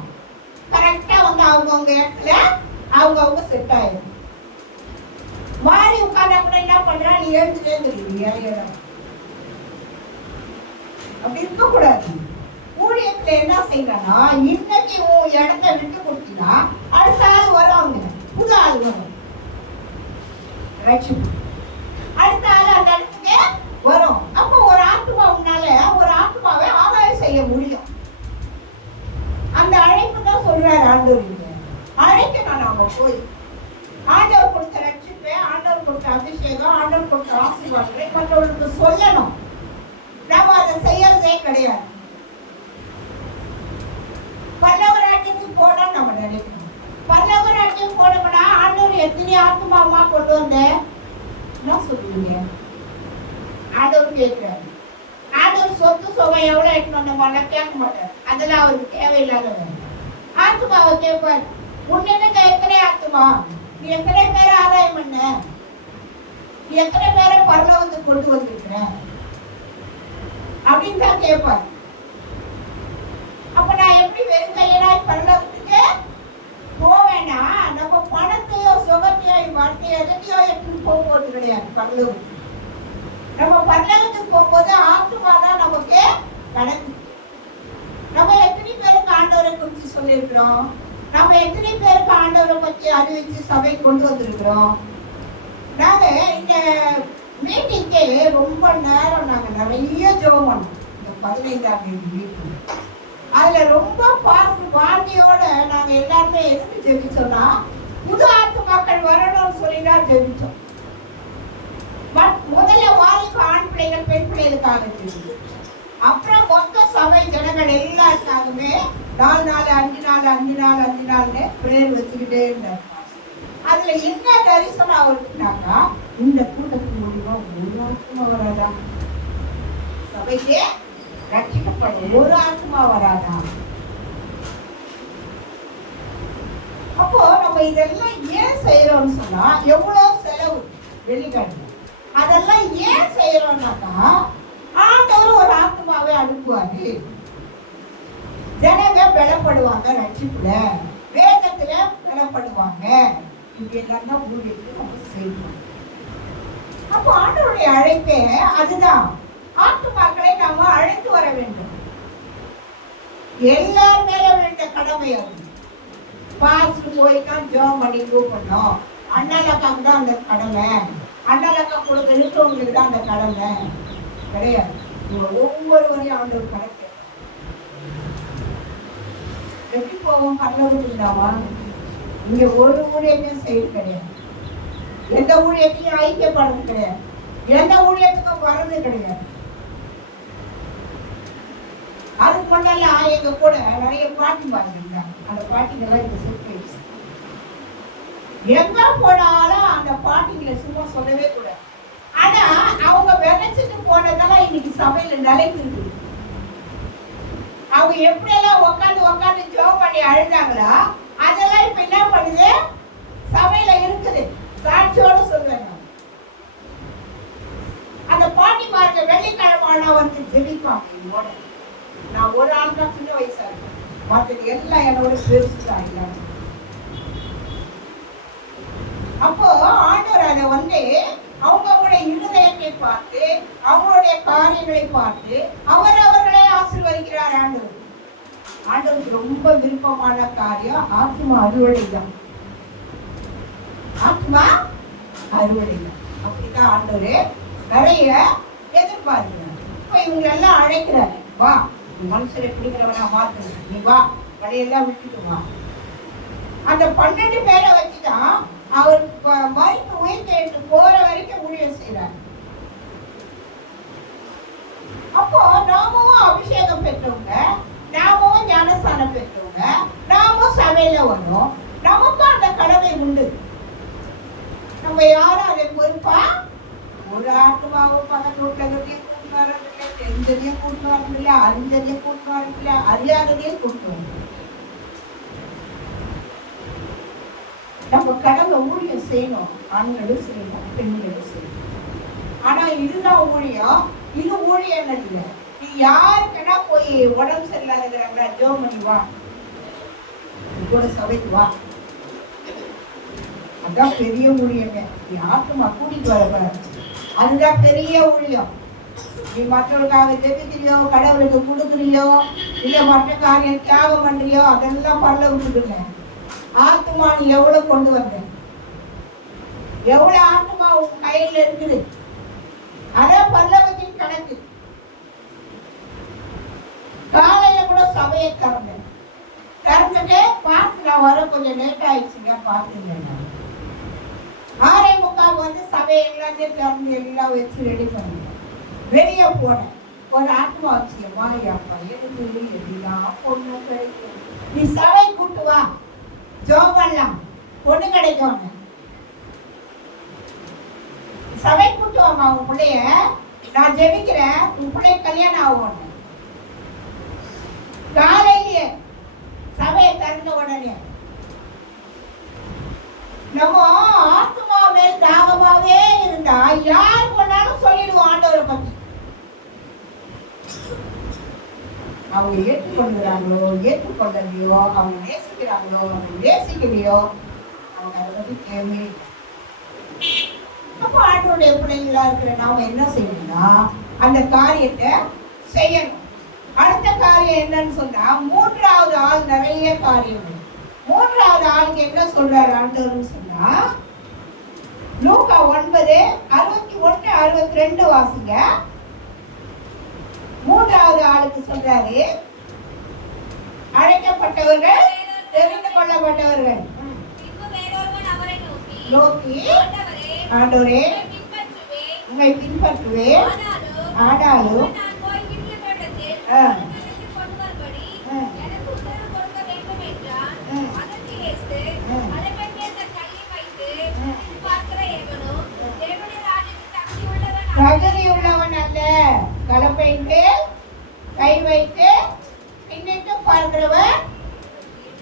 கரெக்டா வந்து அவங்கவுங்க இடத்துல அவங்கவுங்க செட் ஆயிடும். மாறி உட்கார்ந்தா கூட என்ன பண்றா, நீ எழுந்துட்டே இடம் அப்படி இருக்க கூடாது. ஊழியத்துல என்ன செய்யறா, இன்னைக்கு உன் இடத்த விட்டு கொடுத்தீங்கன்னா அடுத்த ஆள் வரும், புது ஆள் வரும், அடுத்த ஆள் அந்த இடத்துக்கு வரும். அப்போ ஒரு ஆத்மா உன்னால ஒரு ஆத்மாவை ஆதாயம் செய்ய முடியும். அந்த அழைப்பு தான் சொல்றாரு ஆண்டவர். அழைக்கணும் நாம போய் ஆண்டவர் கொடுத்த ரட்சிப்பை, ஆண்டவர் கொடுத்த அபிஷேகம், ஆண்டவர் கொடுத்த ஆசீர்வாதத்தை மற்றவர்களுக்கு சொல்லணும். நாம அதை செய்யறதே கிடையாது. பல்லவராட்சியத்துக்கு போனா நம்ம நினைக்கணும். பல்லவராட்சியம் போனோம்னா ஆண்டவர் எத்தனை ஆத்மாவா கொண்டு வந்த சொல்லுவீங்க. ஆண்டவர் கேட்கிறாரு. ஆண்டவர் சொத்து சுகம் எவ்வளவு எடுத்து வந்தோம்னா கேட்க மாட்டார். அதெல்லாம் அவருக்கு தேவையில்லாத ஆத்மாவை கேட்பார். உன்னிட்ட எத்தனை ஆத்மா, நீ எத்தனை பேரை ஆதாயம் பண்ண, நீ எத்தனை பேரை பரலோகத்துக்கு கொண்டு வந்திருக்கிற அப்படின்னு தான் கேட்பார். அப்ப நான் எப்படி வெறும் கையனாய் பரலோகத்துக்கு போவேன்னா, நம்ம பணத்தையோ சுகத்தையோ வாழ்க்கையோ எதையோ எடுத்துட்டு போகும்போது கிடையாது. பரலோகத்துக்கு நம்ம பரலோகத்துக்கு போகும்போது ஆத்மாதான் நமக்கு கணக்கு. நம்ம எத்தனை பேருக்கு ஆண்டவரை குறித்து சொல்லியிருக்கிறோம், நம்ம எத்தனை பேருக்கு ஆண்டவரை பற்றி அறிவிச்சு சபை கொண்டு வந்திருக்கிறோம். நாங்க இந்த மீட்டிங்கே ரொம்ப நேரம் நாங்க நிறைய ஜெபம் பண்ணோம். இந்த 15ஆம் தேதி மீட்டிங் அதுல ரொம்ப வாழ்க்கையோட நாங்க எல்லாருமே எதுக்கு ஜெபிச்சோம்னா, புது ஆத்மாக்கள் வரணும்னு சொல்லிதான் ஜெபிச்சோம். முதல்ல வாலிப ஆண் பிள்ளைகள் பெண் பிள்ளைகளுக்காக ஜெபிச்சோம். அப்புறம் மொத்த சபை ஜனங்கள் எல்லாருக்காகவே 4 நாள் 5 நாள் 5 நாள் 5 நாள்னு பிரேயர் வச்சுக்கிட்டே இருந்தார். அதுல என்ன தரிசனம் அவருக்குனாக்கா, இந்த கூட்டத்துக்கு முடிவா ஒரு ஆத்மா வராதா, சபைக்கே ரட்சிக்கப்படும் ஒரு ஆத்மா வராதா. அப்போ நம்ம இதெல்லாம் ஏன் செய்யறோம்னு சொன்னா, எவ்வளவு செலவு வெளிக்காட்டு. அதெல்லாம் ஏன் செய்யறோம்னாக்கா, ஆண்டவர் ஒரு ஆத்மாவை அனுப்புவாரு, ஜனங்க பலப்படுவாங்க ரட்சிப்புல. வேதத்துல வெட்கப்படுவாங்க. இப்படி எல்லாம் தான் ஊழியத்துக்கு நம்ம செய்யணும். அப்போ ஆண்டவருடைய அழைப்பே அதுதான். ஆத்துமாக்களை நாம அழைத்து வர வேண்டும். எல்லார் மேல வேண்ட கடமை அது. பாஸ்ட் போய் தான் ஜோம் பண்ணி கூப்பிடணும். அண்ணாலக்காக்கு தான் அந்த கடமை. அண்ணாலக்கா கூட இருக்கிறவங்களுக்கு தான் அந்த கடமை கிடையாது. ஒவ்வொருவரையும் ஆண்டவர் கணக்கு எப்படி போவோம்? பரலோகத்துக்குதாமா? இங்க ஒரு ஊழியத்தையும் செய்து கிடையாது. எந்த ஊழியத்தையும் ஐக்கியப்படுறது கிடையாது. எந்த ஊழியத்துக்கும் வர்றது கிடையாது. அதுக்கு முன்னெல்லாம் எங்க கூட நிறைய பாட்டி பாருங்க. அந்த பாட்டிங்கெல்லாம் இந்த சர்ப்ரைஸ். எங்க போனாலும் அந்த பாட்டிங்களை சும்மா சொல்லவே கூடாது. ஆனா அவங்க விளைச்சிட்டு போனதெல்லாம் இன்னைக்கு சபையில நிலைத்து இருக்குது. அவங்க எப்படியெல்லாம் உட்காந்து ஜோம் பண்ணி அழுதாங்களா, அதெல்லாம் இப்ப என்ன பண்ணுது? சபையில இருக்குது. சாட்சியோட சொல்லுவேன். அந்த பாட்டி பாருங்க, வெள்ளிக்கிழமை வந்து ஜெபிப்பாங்க. நான் ஒரு ஆள் தான் சின்ன வயசா இருக்கேன். மற்றது எல்லாம் என்னோட பெருசுதான் இல்லை. அப்போ ஆண்டவர் அதை வந்து அவங்களுடைய இருதயத்தை பார்த்து, அவங்களுடைய காரியங்களை பார்த்து அவர்களை ஆசீர்வதிக்கிறார் ஆண்டவர். ஆண்டவருக்கு ரொம்ப விருப்பமான காரியம் ஆத்மா அறுவடை தான். ஆத்மா அறுவடை தான். அப்படிதான் ஆண்டவர் நிறைய எதிர்பார்க்கிறார். இப்ப இவங்க எல்லாம் அழைக்கிறாரு, வா மனுஷரை பிடிக்கிறவனா மாத்து, நீ வா, பழையெல்லாம் விட்டுட்டு வா. அந்த 12 பேரை வச்சுதான் அவர் மறித்து உயிர்த்து போற வரைக்கும் ஊழியம் செய்யறாரு. அப்போ நாமும் அபிஷேகம் பெற்றவங்க, நாமும் ஞானஸ்தானம் பெற்றவங்க, நாமும் சபையில வரும். நமக்கும் அந்த கடமை உண்டு. நம்ம யாரும் அதை பொறுப்பா ஒரு ஆத்மாவும் பகல் வரதில்லை, தெரிஞ்சதையும் கூட்டு வரதில்லை, அறிஞ்சதையும் கூட்டு வரதில்லை, அறியாததையும் கூட்டு வரதில்லை. நம்ம கடமை ஊழியம் செய்யணும். ஆண்களும் செய்யணும், பெண்களும் செய்யணும். ஆனா இதுதான் ஊழியம். இது ஊழியம் இல்லை. நீ யாருக்குன்னா போய் உடம்பு சரியில்லாதா ஜோம் பண்ணி வா, கூட சபைக்கு வா, அதான் பெரிய ஊழியமே. நீ ஆத்மா கூட்டிட்டு வர, அதுதான் பெரிய ஊழியம். நீ மற்றவர்களுக்காக ஜெபிக்கிறியோ, கடவுளுக்கு கொடுக்குறியோ, இல்ல மற்ற காரியம் தியாகம் பண்றியோ, அதெல்லாம் பரலோகத்துக்கு. ஆத்மா நீ எவ்வளவு கொண்டு வந்த, எவ்வளவு ஆத்மா உன் கையில இருக்குது, அதான் பரலோகத்தின் கணக்கு. காலையில கூட சபையை திறந்துட்டு பார்த்து, நான் வர கொஞ்சம் லேட் ஆயிடுச்சுங்க பார்த்துங்க. 6:45 வந்து சபையை எல்லாத்தையும் திறந்து எல்லாம் வச்சு ரெடி பண்ணுங்க. வெளியே போனேன், ஒரு ஆத்மா வச்சு மாயாப்பா எனக்கு எல்லாம் பொண்ணு கிடைக்கும், நீ சபை கூட்டு வா, ஜோம் பண்ணலாம், பொண்ணு கிடைக்கும். சபை கூட்டு வாமா உன் பிள்ளைய, நான் ஜெபிக்கிறேன், உன் பிள்ளைய கல்யாணம் ஆகும். காலையிலேயே சபையை திறந்த உடனே நம்ம ஆத்மா மேல் தாகமாவே இருந்தா யார் போனாலும் சொல்லிடுவோம் ஆண்டவரை பத்தி. அவங்க ஏற்றுக்கொள்கிறாங்களோ ஏற்றுக்கொள்ளலையோ, அவங்க நேசிக்கிறாங்களோ அவங்க நேசிக்கலையோ, அவங்க அதை பத்தி கேள்வி. அப்போ ஆண்டவருடைய பிள்ளைங்களா இருக்கிற நாம என்ன செய்யணும்னா அந்த காரியத்தை செய்யணும். அடுத்த காரியம் என்னன்னு சொன்னா, 3வது ஆள் நிறைய காரியம். 3வது ஆளுக்கு என்ன சொல்றாரு ஆண்டவர்னு சொன்னா, லூக்கா 9:61-62 வாசிங்க. 3வது ஆளுக்கு சொல்றாரு, அழைக்கப்பட்டவர்கள், தெரிந்து கொள்ளப்பட்டவர்கள். நோக்கி, ஆண்டவரே உங்களை பின்பற்றுவேன், ஆனாலும் தகுதி உள்ளவன் அல்ல, கலப்பையின் மேல் கை வைத்து பின்னிட்டு பார்க்கிறவன்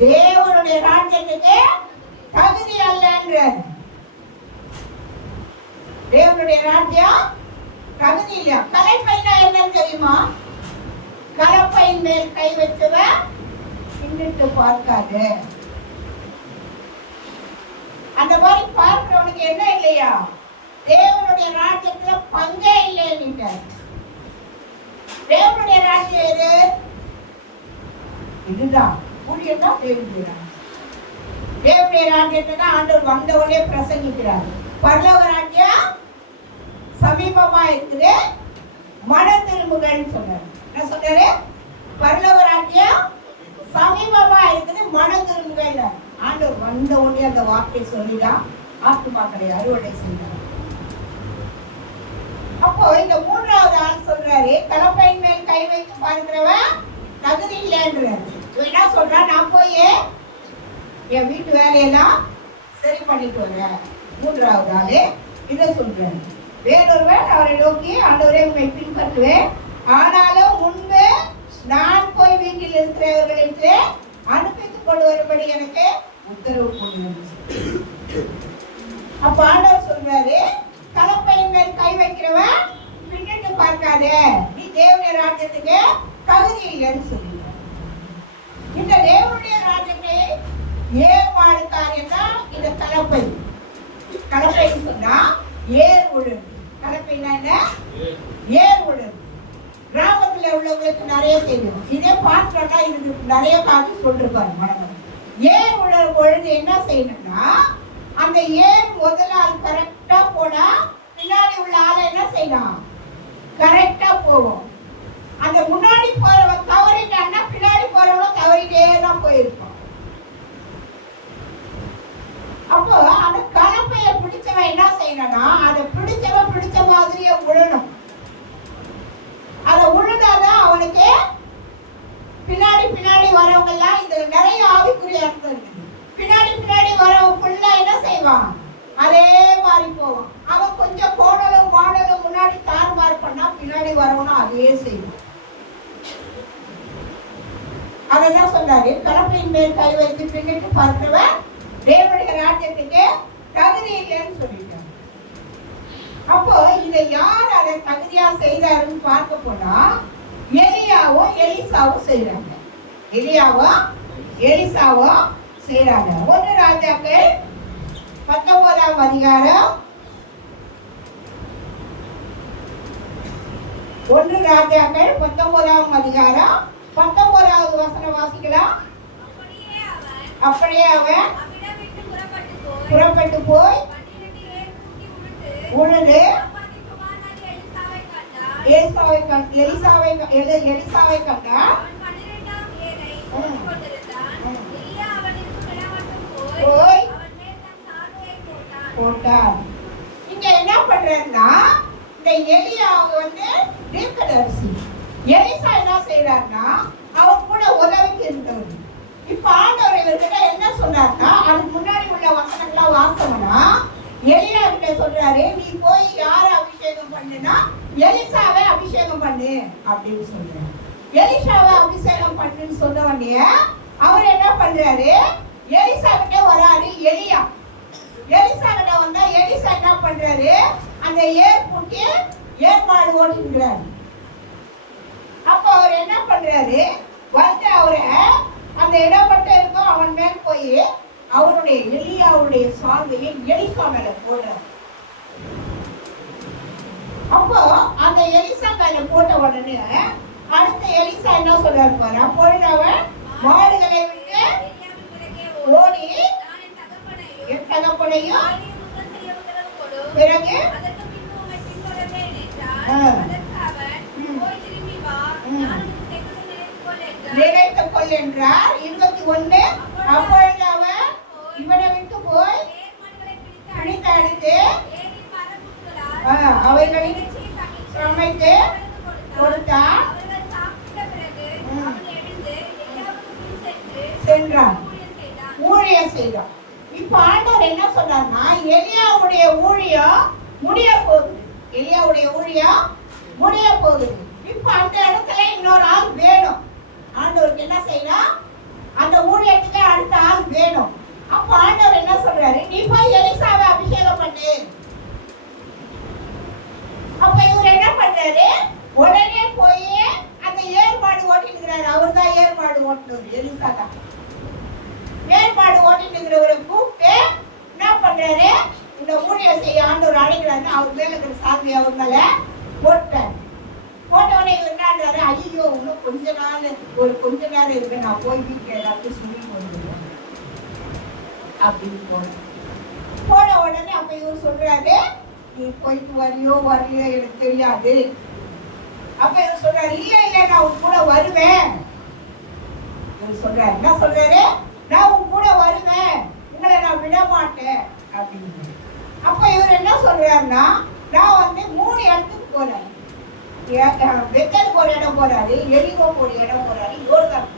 தேவனுடைய ராஜ்யத்துக்கு தகுதி அல்லன்றார். தேவனுடைய ராஜ்யம் தகுதி இல்ல. கலப்பைனா என்னன்னு தெரியுமா? கலப்பையின் மேல் கை வச்சவன் பின்னிட்டு பார்க்காது. அந்த மாதிரி பார்க்கிறவனுக்கு என்ன இல்லையா? தேவனுடைய ராஜ்யத்துல பங்கே இல்லைன்னு. தேவனுடைய ராஜ்யம் எது? இதுதான் ஊழியம் தான் தேவனுடைய ராஜ்யம். தேவனுடைய ராஜ்யத்தை தான் ஆண்டவர் வந்தவனே பிரசங்கிக்கிறார். பரலோக ராஜ்யம் சமீபமா இருக்குது, மனம் திரும்புகள்னு சொன்னார். என்ன சொன்னாரு? பரலோக ராஜ்யம் சமீபமா இருக்குது, மனம் திரும்புகள். ஆண்டவர் வந்த உடனே அந்த வார்த்தை சொல்லிதான் ஆத்துமாக்களை அறுவடை செய்தார். அப்போ இந்த மூன்றாவது ஆள் சொல்றாரு, கலப்பையின் மேல் கை வைத்து பார்க்கிறவன் தகுதி இல்லைன்றாரு. என்ன சொல்றா? நான் போய் என் வீட்டு வேலையெல்லாம் சரி பண்ணிட்டு வரேன். மூன்றாவது ஆளு இதை சொல்றாரு. வேறொருவன் அவரை நோக்கி, ஆண்டவரே உண்மை பின்பற்றுவேன், ஆனாலும் முன்பு நான் போய் வீட்டில் இருக்கிறவர்களுக்கு அனுப்பித்துக் கொண்டு வரும்படி எனக்கு உத்தரவு கொண்டு. அப்ப ஆண்டவர் சொல்றாரு, கலப்பையின் மேல் கை வைக்கிறவன் பின்னிட்டு பார்க்காதே, நீ தேவனுடைய ராஜ்யத்துக்கு தகுதி இல்லைன்னு சொல்லுங்க. இந்த தேவனுடைய ராஜ்யத்தை ஏற்பாடு காரியம் தான் இந்த கலப்பை. கலப்பைன்னு சொன்னா ஏர் உழுது. கலப்பைன்னா என்ன? ஏர் உழுது. கிராமத்துல உள்ளவங்களுக்கு நிறைய தெரியும். இதே பாஸ்டர்னா இது நிறைய காலத்து சொல்லிருப்பாரு மனதில். ஏர் உழும் பொழுது என்ன செய்யணும்னா, அந்த ஏர் முதல் ஆள் கரெக்டா போனா பின்னாடி உள்ள ஆளை என்ன செய்யலாம்? கரெக்டா போவோம். அந்த முன்னாடி போறவன் தவறிட்டான்னா பின்னாடி போறவனும் தவறிட்டே தான் போயிருப்பான். அப்போ அந்த கலப்பைய பிடிச்சவன் என்ன செய்யணும்னா, அதை பிடிச்சவன் பிடிச்ச மாதிரியே உழணும். அதை உழுதாதான் அவனுக்கு பின்னாடி பின்னாடி வரவங்க எல்லாம் இதுல நிறைய ஆவிக்குரிய அர்த்தம் இருக்குது. பின்னாடி பின்னாடி வரவன் ஃபுல்லா என்ன செய்வான்? அதே மாதிரி போவான். அவன் கொஞ்சம் கோடலும் வாடலும் முன்னாடி தாறுமாறு பண்ணா பின்னாடி வரவனும் அதே செய்வான். அதான் சொன்னாரு, கலப்பையின் மேல் கை வைத்து பின்னிட்டு பார்க்கிறவன் தேவனுடைய ராஜ்யத்துக்கு தகுதி இல்லைன்னு சொல்லிட்டாங்க. அப்போ இதை யார் அதை தகுதியா செய்தாருன்னு பார்க்க போனா, எலியாவும் எலிசாவும் செய்யறாங்க. எலியாவும் எலிசாவும் செய்யறாங்க. 1 ராஜாக்கள் 19ஆம் அதிகாரம் 1 ராஜாக்கள் 19ஆம் அதிகாரம் 19வது வசனம் வாசிக்கலாம். அப்படியே அவன் புறப்பட்டு போய் உழுது எலிசாவை கண்டார். போய் போட்டார். இங்க என்ன பண்றாருன்னா, இந்த எலியாவை வந்து தீர்க்கதரிசி, எலிசா என்ன செய்யறாருன்னா அவர் கூட உதவிக்கு இருந்தவர். இப்ப ஆண்டவர் இவர்கிட்ட என்ன சொன்னார்னா, அதுக்கு முன்னாடி உள்ள வசனங்கள்லாம் வாசம்னா, எலியா கிட்ட சொல்றாரு, நீ போய் யார அபிஷேகம் பண்ணுனா எலிசாவை அபிஷேகம் பண்ணு அப்படின்னு சொல்றாரு. எலிசாவை அபிஷேகம் பண்ணுன்னு சொன்ன உடனே அவர் என்ன பண்றாரு, எலிசா கிட்ட வராரு. எலியா எலிசா கிட்ட வந்தா எலிசா என்ன பண்றாரு, அந்த ஏர் பூட்டி ஏற்பாடு ஓட்டுகிறாரு. அப்ப அவர் என்ன பண்றாரு, வந்து அவரை அந்த இடப்பட்ட இருக்கோ அவன் மேல் போய் அவருடைய எலியாவுடைய சால்வையை எலிசா மேல போடுறார். அப்போ அந்த எலிசா மேல போட்ட உடனே அடுத்த எலிசா என்ன சொல்றாரு பாரு, அப்பொழுது அவன் மாடுகளை விட்டு ஓடி என் தகப்பனையும் பிறகு நினைத்துக் கொள் என்றார். 21 அப்பொழுது அவன் இவனை விட்டு போய் பிடித்து அடித்து அவைகளின் சமைத்து கொடுத்தான். சென்றான், ஊழியம் செய்தான். இப்ப ஆண்டவர் என்ன சொன்னார்னா, எலியாவுடைய ஊழியம் முடிய போகுது. எலியாவுடைய ஊழியம் முடிய போகுது. இப்ப அந்த இடத்துல இன்னொரு ஆள் வேணும். ஆண்டவருக்கு என்ன செய்யணும், அந்த ஊழியத்துக்கு அடுத்த ஆள் வேணும். அப்ப ஆண்டவர் என்ன சொல்றாரு, நீ போய் எலிசாவை அபிஷேகம் பண்ணு. அப்ப இவர் என்ன பண்றாரு, உடனே போய் அந்த ஏற்பாடு ஓட்டிட்டு அவர் தான் ஏற்பாடு ஓட்டுனவர். எலிசா தான் ஏற்பாடு ஓட்டிட்டு இருக்கிறவரை கூப்பிட்டு என்ன பண்றாரு, இந்த ஊழியம் செய்ய ஆண்டவர் அழைக்கிறாருன்னு அவர் மேல இருக்கிற சாமி அவர் மேல போட்டார். போட்டவனே இவர் என்னன்றாரு, ஐயோ இன்னும் கொஞ்ச நேரம் இருக்கு, நான் போய் வீட்டுல எல்லாத்தையும் சொல்லி போடுவேன் அப்படின்னு போன உடனே அப்ப இவர் சொல்றாரு, நீ போயிட்டு வரையோ வரலையோ எனக்கு தெரியாது. அப்ப இவர் சொல்றாரு, இல்ல நான் உன் கூட வருவேன். இவர் சொல்றாரு, என்ன சொல்றாரு, நான் உன் கூட வருவேன், உங்களை நான் விட மாட்டேன் அப்படின்னு. அப்ப இவர் என்ன சொல்றாருன்னா, நான் 3 இடத்துக்கு போறேன். பெத்தலுக்கு ஒரு இடம் போறாரு, எரிகோக்கு ஒரு இடம் போறாரு, யோர்தான்.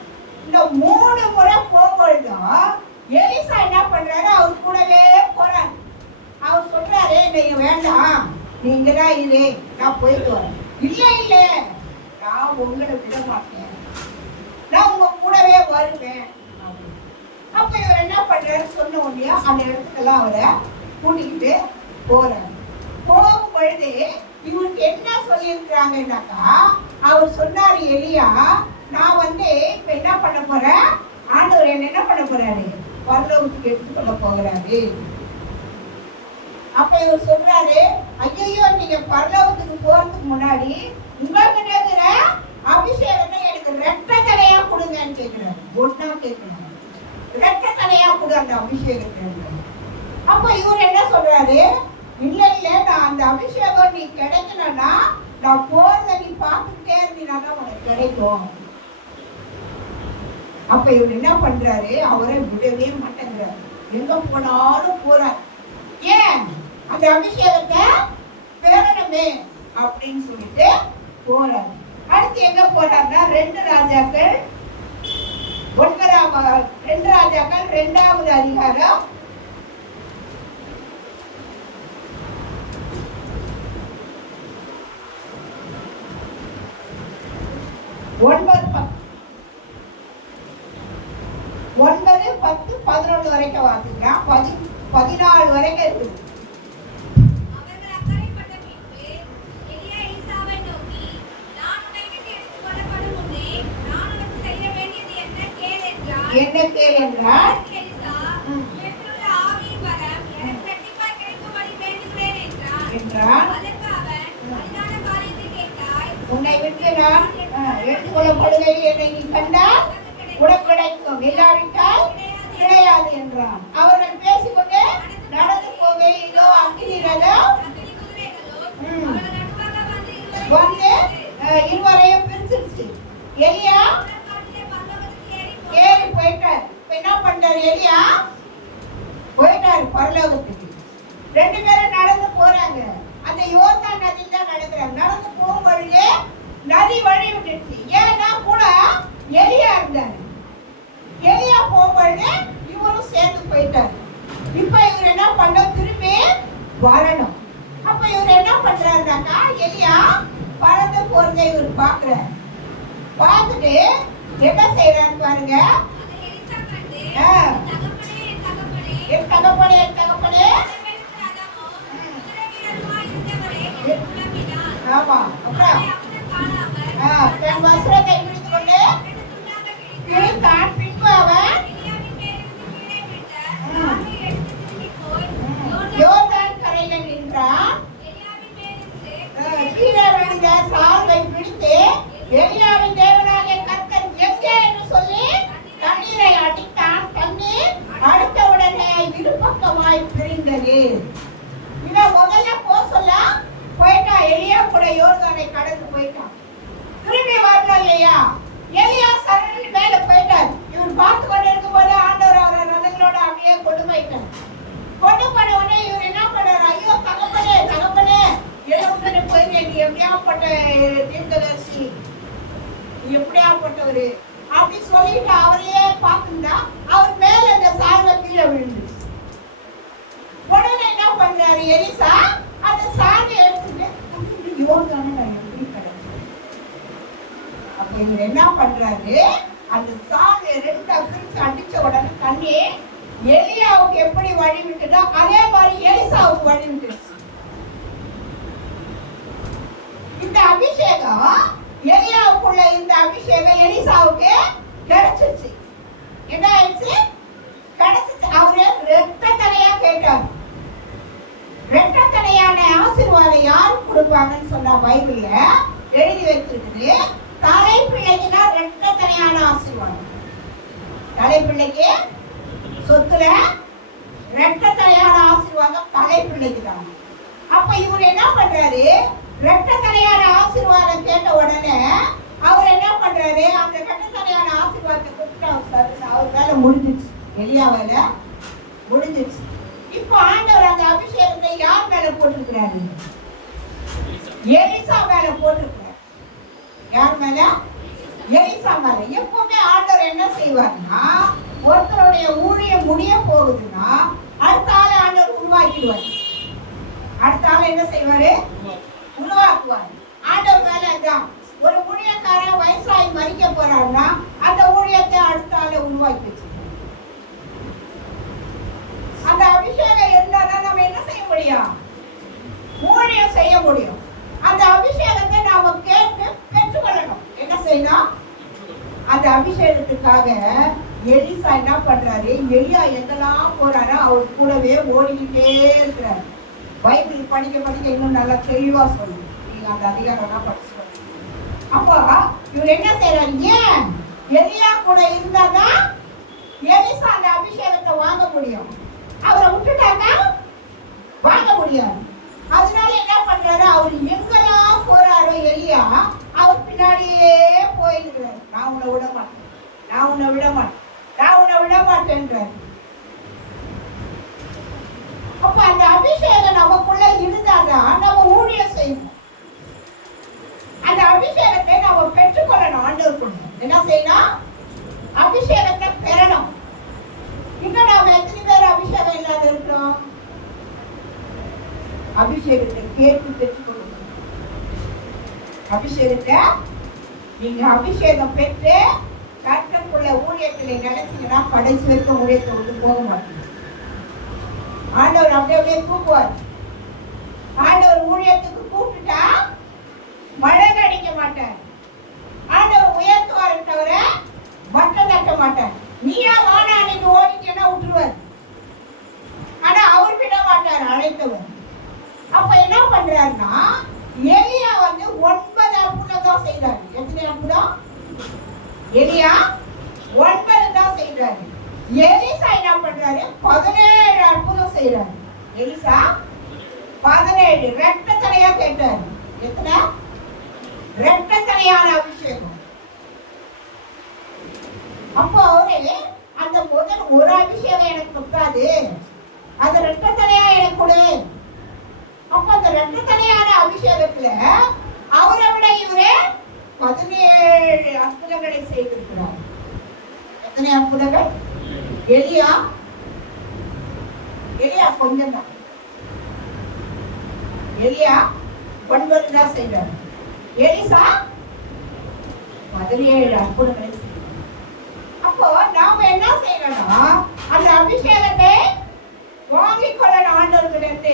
இந்த 3 முறை போகும்பொழுதும் எலிசா என்ன பண்றாரு, அவர் கூடவே போறாரு. அவர் சொல்றாரு, நீங்க வேண்டாம், நீங்க தான் இரு, நான் போயிட்டு வரேன். இல்ல நான் உங்களை விட மாட்டேன், நான் உங்க கூடவே வருவேன். அப்ப இவர் என்ன பண்றாரு, சொன்ன உடனே அந்த இடத்துக்கெல்லாம் அவரை கூட்டிக்கிட்டு போறாரு. போகும் பொழுது இவருக்கு என்ன சொல்லியிருக்கிறாங்கன்னாக்கா, அவர் சொன்னாரு, எலியா நான் இப்ப என்ன பண்ண போறேன், ஆண்டவர் என்ன பண்ண போறாரு, பரலோகத்துக்கு எடுத்துக்கொள்ள போகிறாரு. அப்ப இவர் சொல்றாரு, ஐயோ நீங்க பரலோகத்துக்கு போறதுக்கு முன்னாடி உங்களுக்கு இருக்கிற அபிஷேகத்தை எனக்கு ரெட்டை தலையா கொடுங்கன்னு கேட்கிறாரு. ஒன்னா கேட்கிறாரு, ரெட்டை தலையா கொடு அந்த அபிஷேகத்தை. அப்ப இவர் என்ன சொல்றாரு, இல்ல நான் அந்த அபிஷேகம் நீ கிடைக்கணும்னா நான் போறத நீ பார்த்துட்டே இருந்தீங்கன்னா உனக்கு கிடைக்கும். அப்ப இவர் என்ன பண்றாரு, அவரை விடவே மாட்டேங்கிறார், எங்க போனாலும் போறார். ஏன், அந்த அபிஷேகத்தை பெறணுமே அப்படின்னு சொல்லிட்டு போறாரு. அடுத்து எங்க போறாருன்னா 2 ராஜாக்கள் 2வது அதிகாரம் 9, 10, 11 வரைக்கும் வாசிங்க. 14 வரைக்கும் இருக்குது. அவர்கள் அக்கறைப்பட்ட பின்பு எலியா எலிசாவை நோக்கி, நான் உன்னை விட்டு எடுத்துக் கொள்ளப்படும் முன்னே நான் உனக்கு செய்ய வேண்டியது என்ன கேள் என்றார். என்ன கேள் என்றார்? எலிசா, என்னுடைய ஆவியின் வரம் எனக்கு இரட்டிப்பாய் கிடைக்கும்படி வேண்டுகிறேன் என்றார். அதற்கு அவன், அரிதான காரியத்தை கேட்டாய், உன்னை விட்டு நான் எடுத்துக்கொள்ளப்படுகையில் என்னை நீ கண்டால் உனக்கு கிடைக்கும், இல்லாவிட்டால் கிடையாது என்றான். அவர்கள் பேசிக்கொண்டு நடந்து போகவே இதோ அக்கினி ரதம் வந்து இருவரையும் பிரிச்சிருச்சு. எலியா ஏறி போயிட்டார். என்ன பண்றாரு, எலியா போயிட்டாரு பரலோகத்துக்கு. 2 பேரும் நடந்து போறாங்க. அந்த யோர்தான் நதியில நடக்கிறாங்க. நடந்து போகும்பொழுது நதி வழி விட்டுச்சு. ஏன்னா கூட எலியா இருந்தாரு. எலியா போகும்பொழுது இவரும் சேர்ந்து போயிட்டாரு. இப்ப இவர் என்ன பண்ண, திரும்பி வரணும். அப்ப இவர் என்ன பண்றாருனாக்கா, எலியா பறந்து போறத இவர் பாக்குறாரு. பார்த்துட்டு என்ன செய்யறாரு பாருங்க. என் தகப்பனே ஆமா. அப்புறம் தன் வஸ்திரத்தை பிடித்து கொண்டு பிடித்தான். பின்பு அவன் யோர்தான் கரையில நின்றான். கீழே விழுந்த சால்வை பிடித்து எலியாவின் தேவனாகிய கர்த்தர் எங்கே என்று சொல்லி தண்ணீரை அடித்தான். தண்ணீர் அடுத்த உடனே இருபக்கமாய் பிரிந்தது. இவன் முதல்ல போ சொல்ல போயிட்டான். எலியா கூட யோர்தானை கடந்து போயிட்டான். திரும்பி வரணும் இல்லையா? எலியா சரணில் மேல போயிட்டார். இவர் பார்த்து கொண்டு இருக்கும் போது ஆண்டவர் அவரை ரதங்களோட அப்படியே கொண்டு போயிட்டார். கொண்டு போன உடனே இவர் என்ன பண்றாரு, ஐயோ தகப்பனே எழுந்து போய் நீ எப்படியாப்பட்ட தீர்க்கதரிசி, எப்படியாப்பட்டவரு அப்படி சொல்லிட்டு அவரையே பார்த்துட்டா அவர் மேல இந்த சால்வை கீழே விழுந்து. உடனே என்ன பண்றாரு எலிசா, அந்த சால்வை எடுத்துட்டு யோர்தானை நான் எப்படி கடந்தேன். அப்ப இவர் என்ன பண்றாரு, அந்த சால்வை 2 பிரிச்சு அடிச்ச உடனே தண்ணி எலியாவுக்கு எப்படி வழி விட்டுதோ அதே மாதிரி எலிசாவுக்கு வழி விட்டுருச்சு. இந்த அபிஷேகம் எலியாவுக்குள்ள இந்த அபிஷேகம் எலிசாவுக்கு கிடைச்சிருச்சு. என்ன ஆயிடுச்சு, கிடைச்சிச்சு. அவரு ரெட்ட தலையா கேட்டார், இரட்டத்தனையான ஆசீர்வாதம் யார் கொடுப்பாங்கன்னு சொன்னா பைபிள்ல எழுதி வைத்திருக்குது. தலைப்பிள்ளைக்குன்னா இரட்டத்தனையான ஆசீர்வாதம். தலைப்பிள்ளைக்கு சொத்துல இரட்டத்தனையான ஆசீர்வாதம் தலைப்பிள்ளைக்கு தான். அப்ப இவர் என்ன பண்றாரு, இரட்டத்தனையான ஆசீர்வாதம் கேட்ட உடனே அவர் என்ன பண்றாரு, அந்த இரட்டத்தனையான ஆசீர்வாதத்தை கொடுத்து அவர் வேலை முடிஞ்சிச்சு. எலியா வேலை முடிஞ்சிச்சு. இப்போ ஆண்டவர் அந்த அபிஷேகத்தை யார் மேல போட்டிருக்கிறாரு? எலிசா மேல போட்டிருக்கிறார். யார் மேல? எலிசா மேல. எப்பவுமே ஆண்டவர் என்ன செய்வார்னா, ஒருத்தருடைய ஊழியம் முடிய போகுதுன்னா அடுத்த ஆளை ஆண்டவர் உருவாக்கிடுவார். அடுத்த ஆளை என்ன செய்வாரு? உருவாக்குவார். ஆண்டவர் மேல தான் ஒரு ஊழியக்காரன் வயசாகி மறிக்க போறாருன்னா அந்த ஊழியத்தை அடுத்த ஆளை உருவாக்கி வச்சு அந்த அபிஷேகம் இருந்தாதான் நம்ம என்ன செய்ய முடியும்? ஊழியம் செய்ய முடியும். அந்த அபிஷேகத்தை நாம கேட்டு பெற்றுக்கொள்ளணும். என்ன செய்யணும்? அந்த அபிஷேகத்துக்காக எலிசா என்ன பண்றாரு, எலியா எங்கெல்லாம் போறாரோ அவர் கூடவே ஓடிக்கிட்டே இருக்கிறாரு. பைபிள் படிக்க படிக்க இன்னும் நல்லா தெளிவா சொல்லுங்க. நீங்க அந்த அதிகாரம் படிச்சு அப்போ இவர் என்ன செய்யறாரு, ஏன் எலியா கூட இருந்தாதான் எலிசா அந்த அபிஷேகத்தை வாங்க முடியும். அவரை விட்டுட்டாங்க வாங்க முடியாது. அதனால என்ன பண்றாரு, அவர் எங்கெல்லாம் போறாரோ எலியா அவர் பின்னாடியே போயிருக்கிறாரு. நான் உன்னை விட மாட்டேன், நான் உன்னை விட மாட்டேன், நான் உன்னை விட மாட்டேன்றாரு. அப்ப அந்த அபிஷேகம் நமக்குள்ள இருந்தாதான் நம்ம ஊழியம் செய்யணும். அந்த அபிஷேகத்தை நாம பெற்றுக்கொள்ளணும். ஆண்டவர் என்ன செய்யணும்? அபிஷேகத்தை பெறணும். இங்க நாம எத்தனை பேர் அபிஷேகம் இல்லாத இருக்கிறோம்? அபிஷேகத்தை கேட்டு பெற்றுக்கொள்ளணும். அபிஷேகத்தை நீங்க அபிஷேகம் பெற்று கர்த்தருக்குள்ள ஊழியத்திலே நினைச்சீங்கன்னா கடைசி வரைக்கும் ஊழியத்தை விட்டு போக மாட்டீங்க. ஆண்டவர் அப்படியே கூப்பிடுவார். ஆண்டவர் ஊழியத்துக்கு கூப்பிட்டுட்டா மழை அடிக்க மாட்டார். ஆண்டவர் உயர்த்துவார் தவிர மட்டம் தட்ட மாட்டார். நீயா வானா அன்னைக்கு ஓடிட்டேன்னா விட்டுருவார். ஆனா அவர் விட மாட்டார் அழைத்தவர். அப்ப என்ன பண்றாருன்னா, எலியா 9 அற்புதம் தான் செய்தார். எத்தனை அற்புதம்? எலியா 9 தான் செய்தார். எலிசா என்ன பண்றாரு, 17 அற்புதம் செய்யறாரு. எலிசா 17 இரட்டத்தனையா கேட்டார். எத்தனை? இரட்டத்தனையான அபிஷேகம். அப்போ அவரு அந்த முதல் ஒரு அபிஷேகம் எனக்கு கொடுக்காது, அது இரட்டத்தனையா எனக்கு கொடு. அப்ப அந்த இரட்டத்தனையான அபிஷேகத்துல அவரை விட இவரு 17 அற்புதங்களை செய்திருக்கிறார். எத்தனை அற்புதங்கள்? எலியா கொஞ்சம் தான். எலியா 9 தான் செய்தார். எலிசா 17 அற்புதங்களை செய்தார். அப்போ நாம என்ன செய்யணும்னா, அந்த அபிஷேகத்தை வாங்கிக் கொள்ளணும். ஆண்டவர்கிட்ட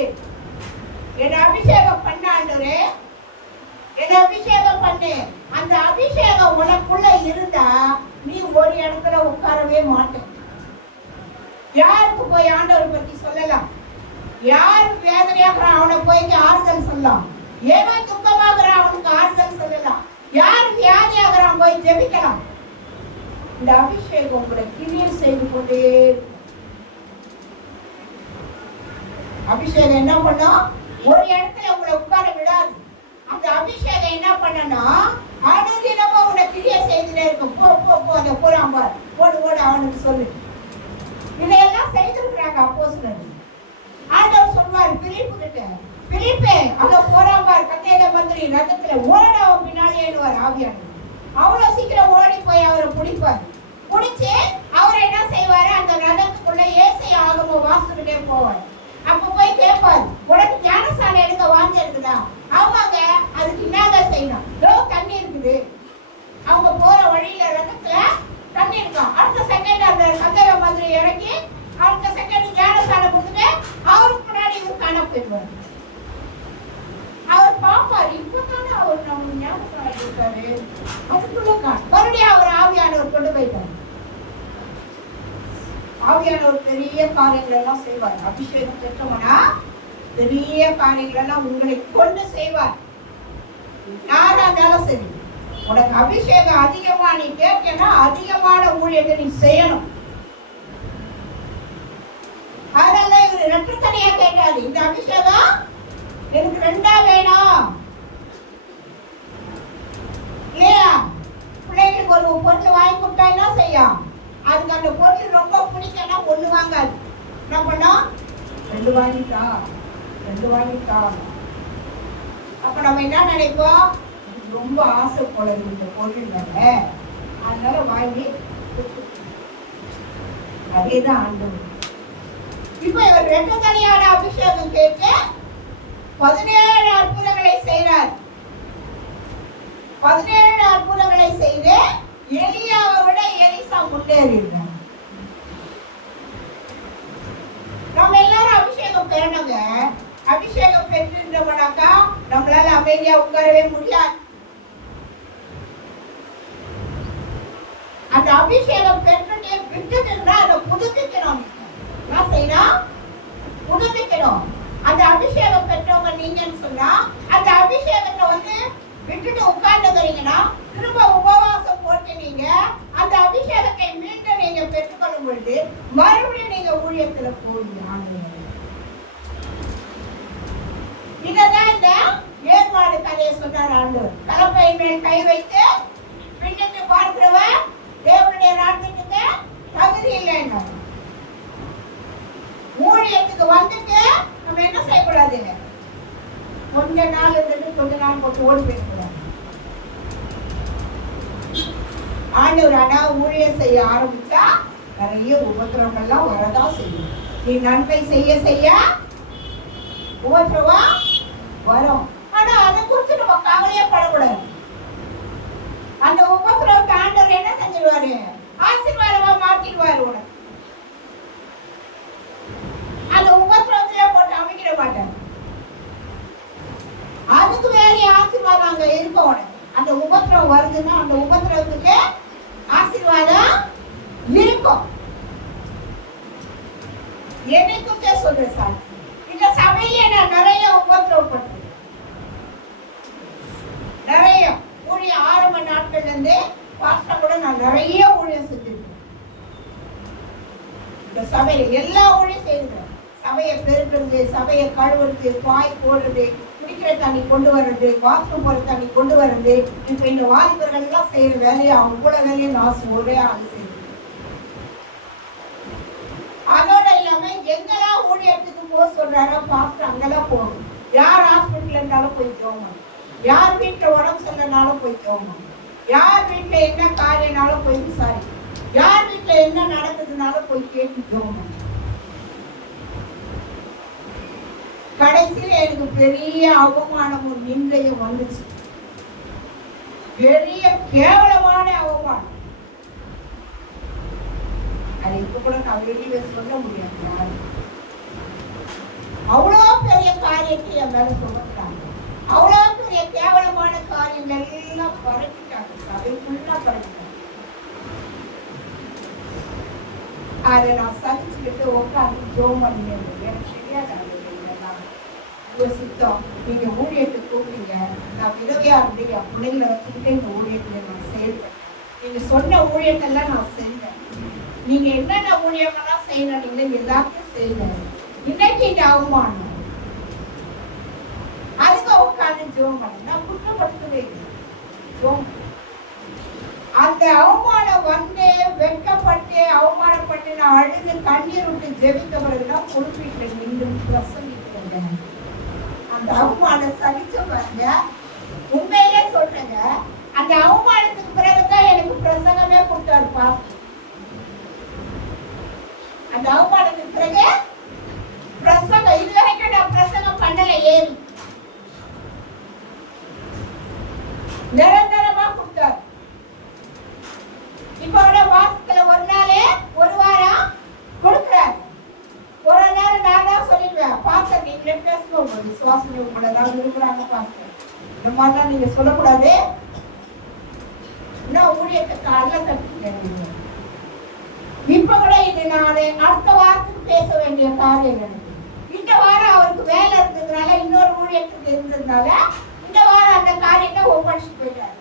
என்ன அபிஷேகம் பண்ண ஆண்டவரே, என்ன அபிஷேகம் பண்ணு. அந்த அபிஷேகம் உனக்குள்ள இருந்தா நீ ஒரு இடத்துல உட்காரவே மாட்டேன். யாருக்கு போய் ஆண்டவர் பத்தி சொல்லலாம்? யார் வேதனையாகிறான் அவனை போய் ஆறுதல் சொல்லலாம். ஏன் துக்கமாகிறான் அவனுக்கு ஆறுதல் சொல்லலாம். யார் வியாதியாகிறான் போய் ஜெபிக்கலாம். இந்த அபிஷேகம் உங்களை கிரியேட் செய்து கொண்டே. அபிஷேகம் என்ன பண்ணும்? ஒரு இடத்துல உங்களை உட்கார விடாது. அந்த அபிஷேகம் என்ன பண்ணனா, அனுதினமும் உங்களை கிரியேட் செய்துட்டே இருக்கும். போ போ போ அந்த போறாம்பார், ஓடு ஓடு அவனுக்கு சொல்லு. இதையெல்லாம் செய்திருக்கிறாங்க அப்போஸ்தலர். ஆண்டவர் சொல்வார் பிலிப்பு கிட்ட, பிலிப்பே அந்த போறாம்பார் கத்தேக மந்திரி ரத்தத்துல ஓட அவன் பின்னாடியேனுவார் ஆவியானவர். அவ்வளவு சீக்கிரம் ஓடி போய் அவரை பிடிப்பார். பிடிச்சு அவர் என்ன செய்வாரு, அந்த ரதத்துக்குள்ள ஏசையா ஆகம வாசிக்கிட்டே போவார். அப்ப போய் கேட்பார், உனக்கு ஞானஸ்நானம் எடுக்க வாங்க இருக்குதா? அவங்க அதுக்கு என்னங்க செய்யணும்? தண்ணி இருக்குது. அவங்க போற வழியில ரதத்துல தண்ணி இருக்கும். அடுத்த செகண்ட் அந்த சந்தேக மாதிரி இறக்கி அடுத்த செகண்ட் ஞானஸ்நானம் கொடுத்துட்டு அவருக்கு முன்னாடி இவர் காண போயிடுவார். அவர் பாப்பாரு, இப்பதானே அவர் நம்ம ஞானஸ்நானம் கொடுத்தாரு, அதுக்குள்ள மறுபடியும் அவர் ஆவியானவர் கொண்டு போயிட்டார். ஆவியானவர் பெரிய காரியங்கள் எல்லாம் செய்வார். அபிஷேகம் பெற்றவனா பெரிய காரியங்களெல்லாம் உங்களை கொண்டு செய்வார். யாரா இருந்தாலும் சரி, உனக்கு அபிஷேகம் அதிகமா நீ கேட்கனா அதிகமான ஊழியத்தை நீ செய்யணும். அதனால இவர் ரெட்டத்தனியா கேட்டாரு, இந்த அபிஷேகம் எனக்கு 2 வேணும் இல்லையா? பிள்ளைங்களுக்கு ஒரு பொருள் வாங்கி கொடுத்தா என்ன செய்யும்? அதுக்கு அந்த பொருள் ரொம்ப பிடிக்கனா 1 வாங்காது. என்ன பண்ணோம்? 2 வாங்கிட்டா. அப்ப நம்ம என்ன நினைப்போம்? ரொம்ப ஆசை போல இந்த பொருள் மேல, அதனால வாங்கி அதேதான் ஆண்டவர். இப்ப இவர் ரெட்டத்தனியான அபிஷேகம் கேட்டு 17 அற்புதங்களை செய்கிறார். 17 அற்புதங்களை செய்து எலியாவை விட எலிசா முன்னேறினார். நம்ம எல்லாரும் அபிஷேகம் பெறணுங்க. அபிஷேகம் பெற்றிருந்தோம்னாக்கா நம்மளால அமைதியா உட்காரவே முடியாது. அந்த அபிஷேகம் பெற்றுட்டு விட்டுட்டுன்னா அதை புதுப்பிக்கணும். என்ன செய்யணும்? புதுப்பிக்கணும். அந்த அபிஷேகம் பெற்றவங்க நீங்கன்னு சொன்னா அந்த அபிஷேகத்தை விட்டுட்டு உட்கார்ந்துக்கிறீங்கன்னா திரும்ப உபவாசம் போட்டு நீங்க அந்த அபிஷேகத்தை மீண்டும் நீங்க பெற்றுக்கொள்ளும் பொழுது மறுபடியும் நீங்க ஊழியத்துல போடுங்க. இதான் இந்த ஏற்பாடு கதையை சொல்றார் ஆண்டவர். கலப்பை மேல் கை வைத்து பின்னுக்கு பார்க்கிறவன் தேவனுடைய ராஜ்யத்துக்கு தகுதி இல்லைன்னு. ஊழியத்துக்கு வந்துட்டு நம்ம என்ன செய்யக்கூடாது? கொஞ்ச நாள் இருந்துட்டு கொஞ்ச நாள் போட்டு ஓடி போயிடக்கூடாது. ஆண்டவர் ஆனா ஊழியம் செய்ய ஆரம்பிச்சா நிறைய உபத்திரவங்கள்லாம் வரதான் செய்யும். நீ நன்மை செய்ய செய்ய உபத்திரவம் வரும். ஆனா அதை குறித்து நம்ம கவலையே படக்கூடாது. அந்த உபத்திரவத்தை ஆண்டவர் என்ன செஞ்சிருவாரு? ஆசீர்வாதமா மாத்திடுவாரு. உனக்கு அந்த உபத்திரவத்திலே போட்டு அமைக்கிட மாட்டார். அதுக்கு வேற ஆசீர்வாதம் அங்க இருக்கும். உனக்கு அந்த உபத்திரவம் வருதுன்னா அந்த உபத்திரவத்துக்கு ஆசீர்வாதம் இருக்கும். என்னைக்குமே சொல்றேன் சார், இந்த சபையில நான் நிறைய உபத்திரவப்பட்டேன். நிறைய ஊழிய ஆரம்ப நாட்கள்ல இருந்து பாஸ்டர் கூட நான் நிறைய ஊழியம் செஞ்சிருக்கேன். இந்த சபையில எல்லா ஊழியம் செய்யறேன். சபையை பெருக்கிறது, சபையை கழுவுறது, பாய் போடுறது, குடிக்கிற தண்ணி கொண்டு வர்றது, பாத்ரூம் போற தண்ணி கொண்டு வர்றது, இப்ப இந்த வாலிபர்கள் எல்லாம் செய்யற வேலையை அவ்வளவு வேலையை நான் ஒரே ஆள் செய்யறேன். அதோட இல்லாம எங்கெல்லாம் ஊழியத்துக்கு போக சொல்றாரோ பாஸ்டர் அங்கெல்லாம் போகணும். யார் ஹாஸ்பிட்டல் இருந்தாலும் போய் ஜோம், யார் வீட்டுல உடம்பு சரியில்லைனாலும் போய் ஜோம், யார் வீட்டுல என்ன காரியனாலும் போய் விசாரி, யார் வீட்டுல என்ன நடக்குதுனாலும் போய் கேட்டு ஜோம். கடைசியில் எனக்கு பெரிய அவமானமும் நிந்தையும் வந்துச்சு. பெரிய கேவலமான அவமானம். அது இப்ப கூட நான் வெளியே சொல்ல முடியாது. அவ்வளோ பெரிய காரியத்தை என் மேல சொல்லிட்டாங்க. அவ்வளோ பெரிய கேவலமான காரியங்கள் எல்லாம் பரப்பிட்டாங்க. சபைக்குள்ளா பரப்பிட்டாங்க. அதை நான் சகிச்சுக்கிட்டு உட்காந்து ஜோம் பண்ணினேன். எனக்கு தெரியாது சித்தம். நீங்க ஊழியத்தை கூப்பிட்டீங்க, நான் விதவையா இருந்து என் பிள்ளைங்களை வச்சுக்கிட்டு இந்த ஊழியத்தை நான் செயல்பட்டேன். நீங்க சொன்ன ஊழியத்தெல்லாம் நான் செய்தேன். நீங்க என்னென்ன ஊழியமெல்லாம் செய்யணும் நீங்க எல்லாத்தையும் செய்தேன். இன்னைக்கு இந்த அவமானம் அதுக்கு உட்காந்து ஜோம் பண்ண நான் குற்றப்படுத்தவே ஜோம். அந்த அவமானம் வந்து வெட்கப்பட்டு அவமானப்பட்டு நான் அழுது கண்ணீர் விட்டு ஜெபிக்க பிறகுதான் பொறுப்பீட்டு நின்று பிரசங்கிக்கிறேன். அந்த அவமானம் சகிச்ச பாருங்க. உண்மையிலே சொல்றேங்க, அந்த அவமானத்துக்கு பிறகுதான் எனக்கு பிரசங்கமே கொடுத்தாரு பாஸ்டர். அந்த அவமானத்துக்கு பிறகு பிரசங்கம் இதுவரைக்கும் நான் பிரசங்கம் பண்ணல. ஏறி நிரந்தரமா கொடுத்தாரு. இப்ப மாசத்துல ஒரு நாளே ஒரு வாரம் கொடுக்குறாரு. ஒரு நேரம் நான் தான் சொல்லிடுவேன், பாஸ்டர் நீங்களே பேசுவோம், உங்க விசுவாசம் உங்களை ஏதாவது விரும்புறாங்க பாஸ்டர், இந்த மாதிரிலாம் நீங்க சொல்லக்கூடாது. இன்னும் ஊழியத்தை காலைல தட்டுங்க. இப்ப கூட இது நான் அடுத்த வாரத்துக்கு பேச வேண்டிய காரியம் எனக்கு. இந்த வாரம் அவருக்கு வேலை இருந்ததுனால, இன்னொரு ஊழியத்துக்கு இருந்ததுனால இந்த வாரம் அந்த காரியத்தை ஒப்படைச்சிட்டு போயிட்டாரு.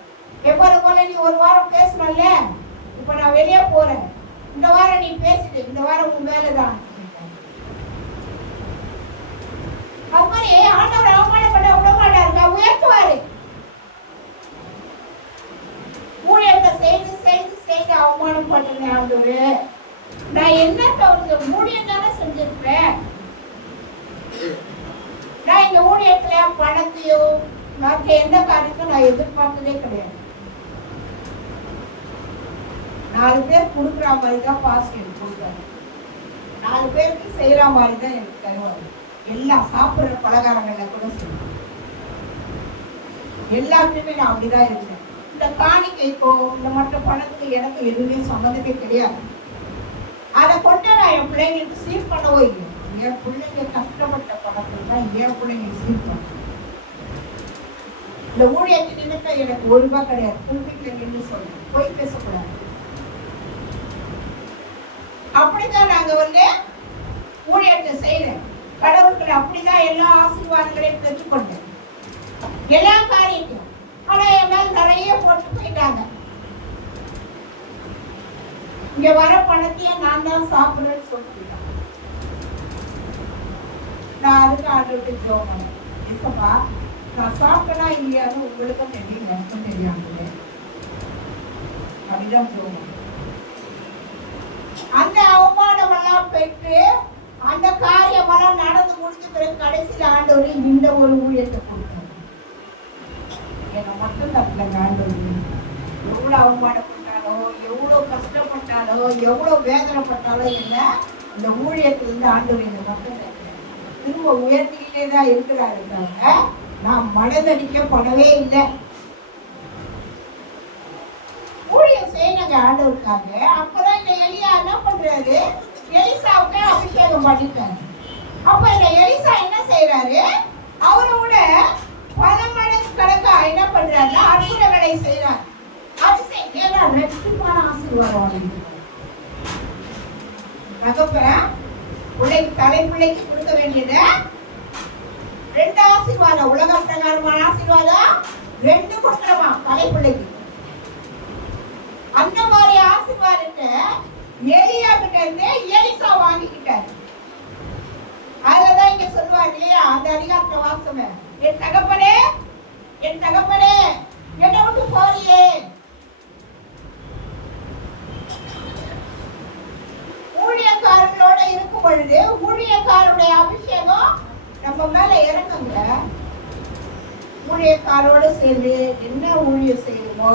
எப்போது போல நீ ஒரு வாரம் பேசணும்ல, இப்ப நான் வெளியே போறேன், இந்த வாரம் நீ பேசிட்டு, இந்த வாரம் உன் வேலை தான். அது மாதிரி ஆண்டவர் அவமானப்பட விட மாட்டாருங்க, உயர்த்துவாரு. ஊழியத்தை செய்து செய்து செய்து அவமானம் பண்ணுறேன் ஆண்டவரு. நான் என்ன தவிர ஊழியம் தானே செஞ்சிருப்பேன். நான் இந்த ஊழியத்துல பணத்தையோ மற்ற எந்த காரியத்தையும் நான் எதிர்பார்த்ததே கிடையாது. 4 பேர் கொடுக்குற மாதிரி தான் பாஸ்ட் எனக்கு கொடுக்குறாரு. 4 பேருக்கு செய்யற மாதிரி தான் எனக்கு தருவாரு. எல்லாம் சாப்பிட்ற பலகாரங்கள்ல கூட செய்வேன். எல்லாத்துக்குமே நான் அப்படிதான் இருக்கேன். இந்த காணிக்கைக்கோ இந்த மற்ற பணத்துக்கு எனக்கு எதுவுமே சம்மந்தமே கிடையாது. அதை கொண்டு நான் என் பிள்ளைங்களுக்கு சீர் பண்ணவோ இல்லை. என் பிள்ளைங்க கஷ்டப்பட்ட பணத்துல தான் என் பிள்ளைங்க சீர் பண்ண. இந்த ஊழியத்து நிமித்தம் எனக்கு 1 ரூபாய் கிடையாது. புல்பிட்ல நின்று சொல்றேன், போய் பேசக்கூடாது. அப்படித்தான் நாங்க ஊழியத்தை செய்யறேன். கடவுள்கள் அப்படிதான் எல்லா ஆசீர்வாதங்களையும் பெற்றுக்கொண்டேன், எல்லா காரியத்தையும். ஆனா என் மேல் நிறைய போட்டு போயிட்டாங்க. இங்க வர பணத்தையும் நான் தான் சாப்பிடுறேன்னு சொல்லிட்டாங்க. நான் அதுக்கு ஆண்டவர்கிட்ட ஜெபம் பண்ணேன், இப்பப்பா நான் சாப்பிட்டனா இல்லையான்னு உங்களுக்கும் தெரியும், எனக்கும் தெரியாமலே அப்படிதான் ஜெபம். அந்த அவமானம் எல்லாம் பெற்று அந்த காரியம் எல்லாம் நடந்து முடிஞ்ச பிறகு கடைசியில் ஆண்டவர் இந்த ஒரு ஊழியத்தை கொடுத்தாரு. என்னை மட்டும் தப்பில்லைங்க ஆண்டவர். எவ்வளவு அவமானப்பட்டாலோ, எவ்வளவு கஷ்டப்பட்டாலோ, எவ்வளவு வேதனைப்பட்டாலோ என்ன இந்த ஊழியத்திலிருந்து ஆண்டவர் என்னை மட்டும் திரும்ப உயர்த்திக்கிட்டே தான் இருக்கிறாருக்காங்க. நான் மனதடிக்கப்படவே இல்லை. ஊழியம் செய்யணுங்க ஆண்டவருக்காக. அப்பதான் இந்த எலியா என்ன பண்றாரு, எலிசாவுக்கு அபிஷேகம் பண்ணிட்டாரு. அப்ப இந்த எலிசா என்ன செய்யறாரு, அவரோட 10 மடங்கு கணக்கா என்ன பண்றாருன்னா அற்புதங்களை செய்யறாரு. அது செய்ய ரெட்டிப்பான ஆசீர்வாதம். தகப்பன் பிள்ளைக்கு தலைப்பிள்ளைக்கு கொடுக்க வேண்டியது 2 ஆசீர்வாதம், உலக பிரகாரமான ஆசீர்வாதம் 2 கொடுக்கறமா தலைப்பிள்ளைக்கு. அந்த மாதிரி ஆசீர்வாதத்தை எலியா கிட்ட இருந்து எலிசா வாங்கிக்கிட்டாரு. அதுதான் இங்க சொல்லுவாங்க இல்லையா, அந்த அதிகாரத்தை வாசமே, என் தகப்பனே என் தகப்பனே என்னை விட்டு போறியே. ஊழியக்காரர்களோட இருக்கும் பொழுது ஊழியக்காரருடைய அபிஷேகம் நம்ம மேல இறங்குங்க. ஊழியக்காரோட சேர்ந்து என்ன ஊழியம் செய்யணுமோ,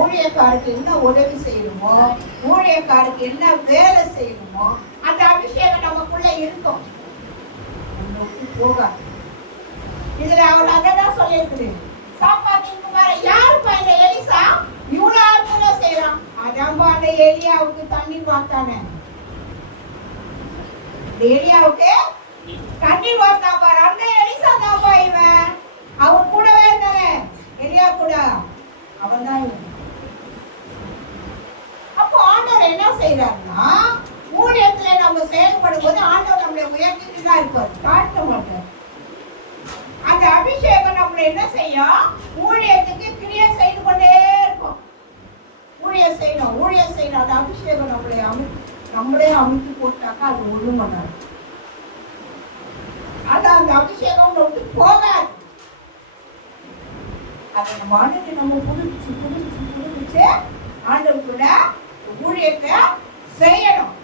ஊழியக்காருக்கு என்ன உதவி செய்யணுமோ, ஊழியக்காருக்கு என்ன வேலை செய்யணுமோ, அந்த அபிஷேகம் நமக்குள்ள இருக்கும், போகாது. இதுல அவர் அதான் சொல்லியிருக்குது, சாப்பாட்டுக்கு மேல யாருப்பா இந்த எலிசா இவ்வளவு அற்புதம் செய்யறான். அதான்பா அந்த எலியாவுக்கு தண்ணீர் வார்த்தானே, எலியாவுக்கு தண்ணீர் வார்த்தா பாரு. அந்த எலிசா தான்ப்பா இவன். அவன் கூடவே இருந்தானே எலியா கூட, அவன் தான் இவன். அப்போ ஆண்டவர் என்ன செய்யறாருன்னா, ஊழியத்துல நம்ம செயல்படும் போது ஆண்டவர் நம்மளை உயர்த்திட்டு தான் இருப்பார், தாழ்த்த மாட்டார். அந்த அபிஷேகம் நம்மளை என்ன செய்யும், ஊழியத்துக்கு கிரியை செய்து கொண்டே இருக்கும். ஊழியம் செய்யணும் ஊழியம் செய்யணும். அந்த அபிஷேகம் நம்மளே அமைத்து போட்டாக்கா அது ஒண்ணும் பண்ணாது. ஆனா அந்த அபிஷேகம் விட்டு போகாது. அதை நம்ம ஆண்டு நம்ம புதுப்பிச்சு ஆண்டவருக்குள்ள ஊழியத்தை செய்யணும்.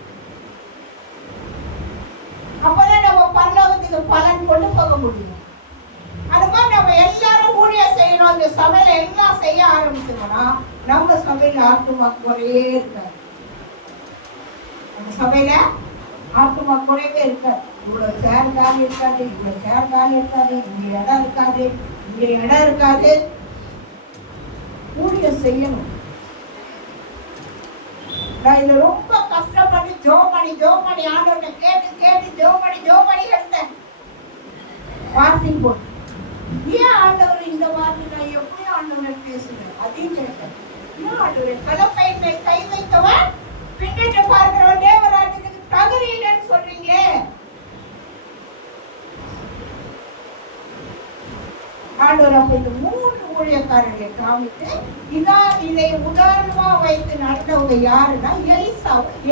அப்பதான் நம்ம பரலோகத்துக்கு பலன் கொண்டு போக முடியும். அது மாதிரி நம்ம எல்லாரும் ஊழியம் செய்யணும். இந்த சபையில எல்லாம் செய்ய ஆரம்பிச்சோம்னா நம்ம சபையில ஆத்துமா குறையே இருக்காது. நம்ம சபையில ஆத்துமா குறைவே இருக்காது. இவ்வளவு சேர் காலி இருக்காது, இவ்வளவு சேர் காலி இருக்காது, இங்க இடம் இருக்காது, இங்க இடம் இருக்காது. ஊழியம் செய்யணும். நான் இதுல ரொம்ப கஷ்டப்பட்டு ஜோம் பண்ணி ஆண்டவனை கேட்டு ஜோம் பண்ணி எடுத்தேன் வாசிங் போட்டு. ஏன் ஆண்டவர் இந்த வார்த்தை நான் எப்படி ஆண்டவனை பேசுவேன் அதையும் கேட்டேன். ஏன் ஆண்டவர் கலப்பையின் மேல் கை வைத்தவன் பின்னிட்டு பார்க்கிறவன் தேவராஜனுக்கு தகுதி இல்லைன்னு சொல்றீங்களே. ஆண்டவர் அப்ப இந்த 3 ஊழியக்காரர்களை காமித்து இதை உதாரணமா வைத்து நடந்தவங்க யாருன்னா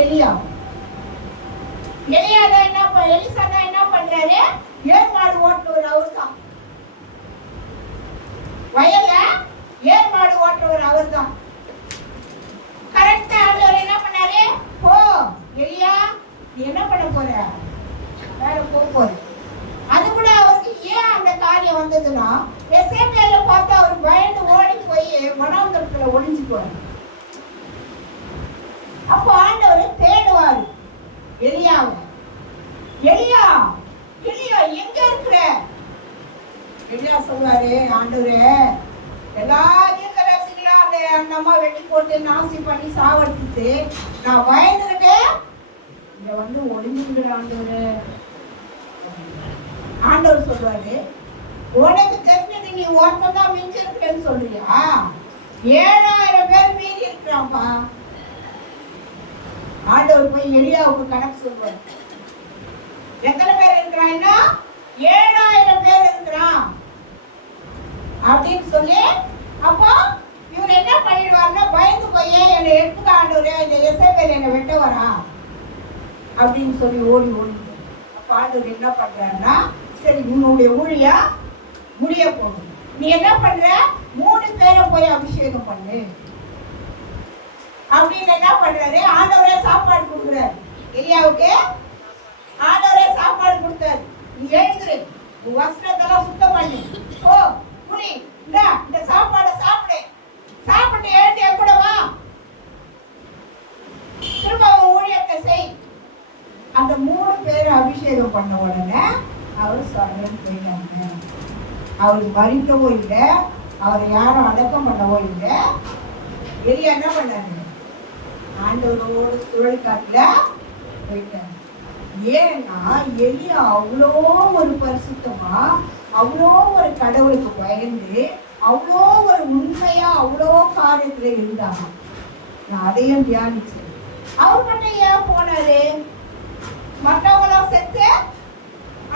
எலியாவும். எலிசா தான் என்ன பண்றாரு? ஏர்மாடு ஓட்டுறவர் அவர் தான். வயல்ல ஏர்மாடு ஓட்டுறவர் அவர் தான். கரெக்டா ஆண்டவர் என்ன பண்ணாரு? போ எலியா, நீ என்ன பண்ண போற? வேற போற. அது கூட அவருக்கு ஏன் அந்த காரியம் வந்ததுன்னா, எசேக்கியேல பார்த்து அவர் பயந்து ஓடி போய் வனாந்தரத்துல ஒளிஞ்சுக்குவாரு. அப்போ ஆண்டவர் தேடுவாரு எலியாவை. எலியா எங்க இருக்கிற? எலியா சொல்வாரு, ஆண்டவரே எல்லாரையும் அந்த அம்மா வெட்டி போட்டு நாசி பண்ணி சாவடிச்சுட்டு நான் பயந்துகிட்டு இங்க வந்து ஒளிஞ்சுக்கிற ஆண்டவரே. ஆண்டவர் சொல்றாரு, உனக்கு தெரிஞ்சது நீ ஒருத்தன் தான் மிஞ்சி இருக்கிறேன்னு சொல்றியா? 7000 பேர் மீறி இருக்கிறான்ப்பா. ஆண்டவர் போய் எலியாவுக்கு கணக்கு சொல்வார். எத்தனை பேர் இருக்கிறான்னா 7000 பேர் இருக்கிறான் அப்படின்னு சொல்லி, அப்போ இவர் என்ன பண்ணிடுவாருன்னா பயந்து போய் என்னை எடுத்துக்க ஆண்டவரே, இந்த எசேக்கியேல் என்னை வெட்ட வரா அப்படின்னு சொல்லி ஓடி. அப்ப ஆண்டவர் என்ன பண்றாருன்னா, சரி உன்னுடைய ஊழியா முடிய போகும், நீ என்ன பண்ற 3 பேரை போய் அபிஷேகம் பண்ணு அப்படின்னு என்ன பண்றாரு? ஆண்டவரே சாப்பாடு கொடுக்குறாரு எலியாவுக்கு. ஆண்டவரே சாப்பாடு கொடுத்தாரு. நீ எழுந்துரு, உன் வஸ்திரத்தெல்லாம் சுத்தம் பண்ணு, ஓ புனி இந்த சாப்பாடை சாப்பிட்டு எழுந்து என் கூட வா, திரும்ப ஊழியத்தை செய். அந்த 3 பேரை அபிஷேகம் பண்ண உடனே அவர் சரணம் போயிட்டாங்க. அவருக்கு மறிக்கவோ இல்லை, அவரை யாரும் அடக்கம் பண்ணவோ இல்லை. எலியா என்ன பண்ணாரு? ஆண்டவரோடு சுழல் காட்டுல போயிட்டாங்க. ஏன்னா எலியா அவ்வளோ ஒரு பரிசுத்தமா, அவ்வளோ ஒரு கடவுளுக்கு பயந்து, அவ்வளோ ஒரு உண்மையா, அவ்வளோ காரியத்துல இருந்தாங்க. நான் அதையும் தியானிச்சேன். அவர் மட்டும் ஏன் போனாரு? மற்றவங்களும் செத்து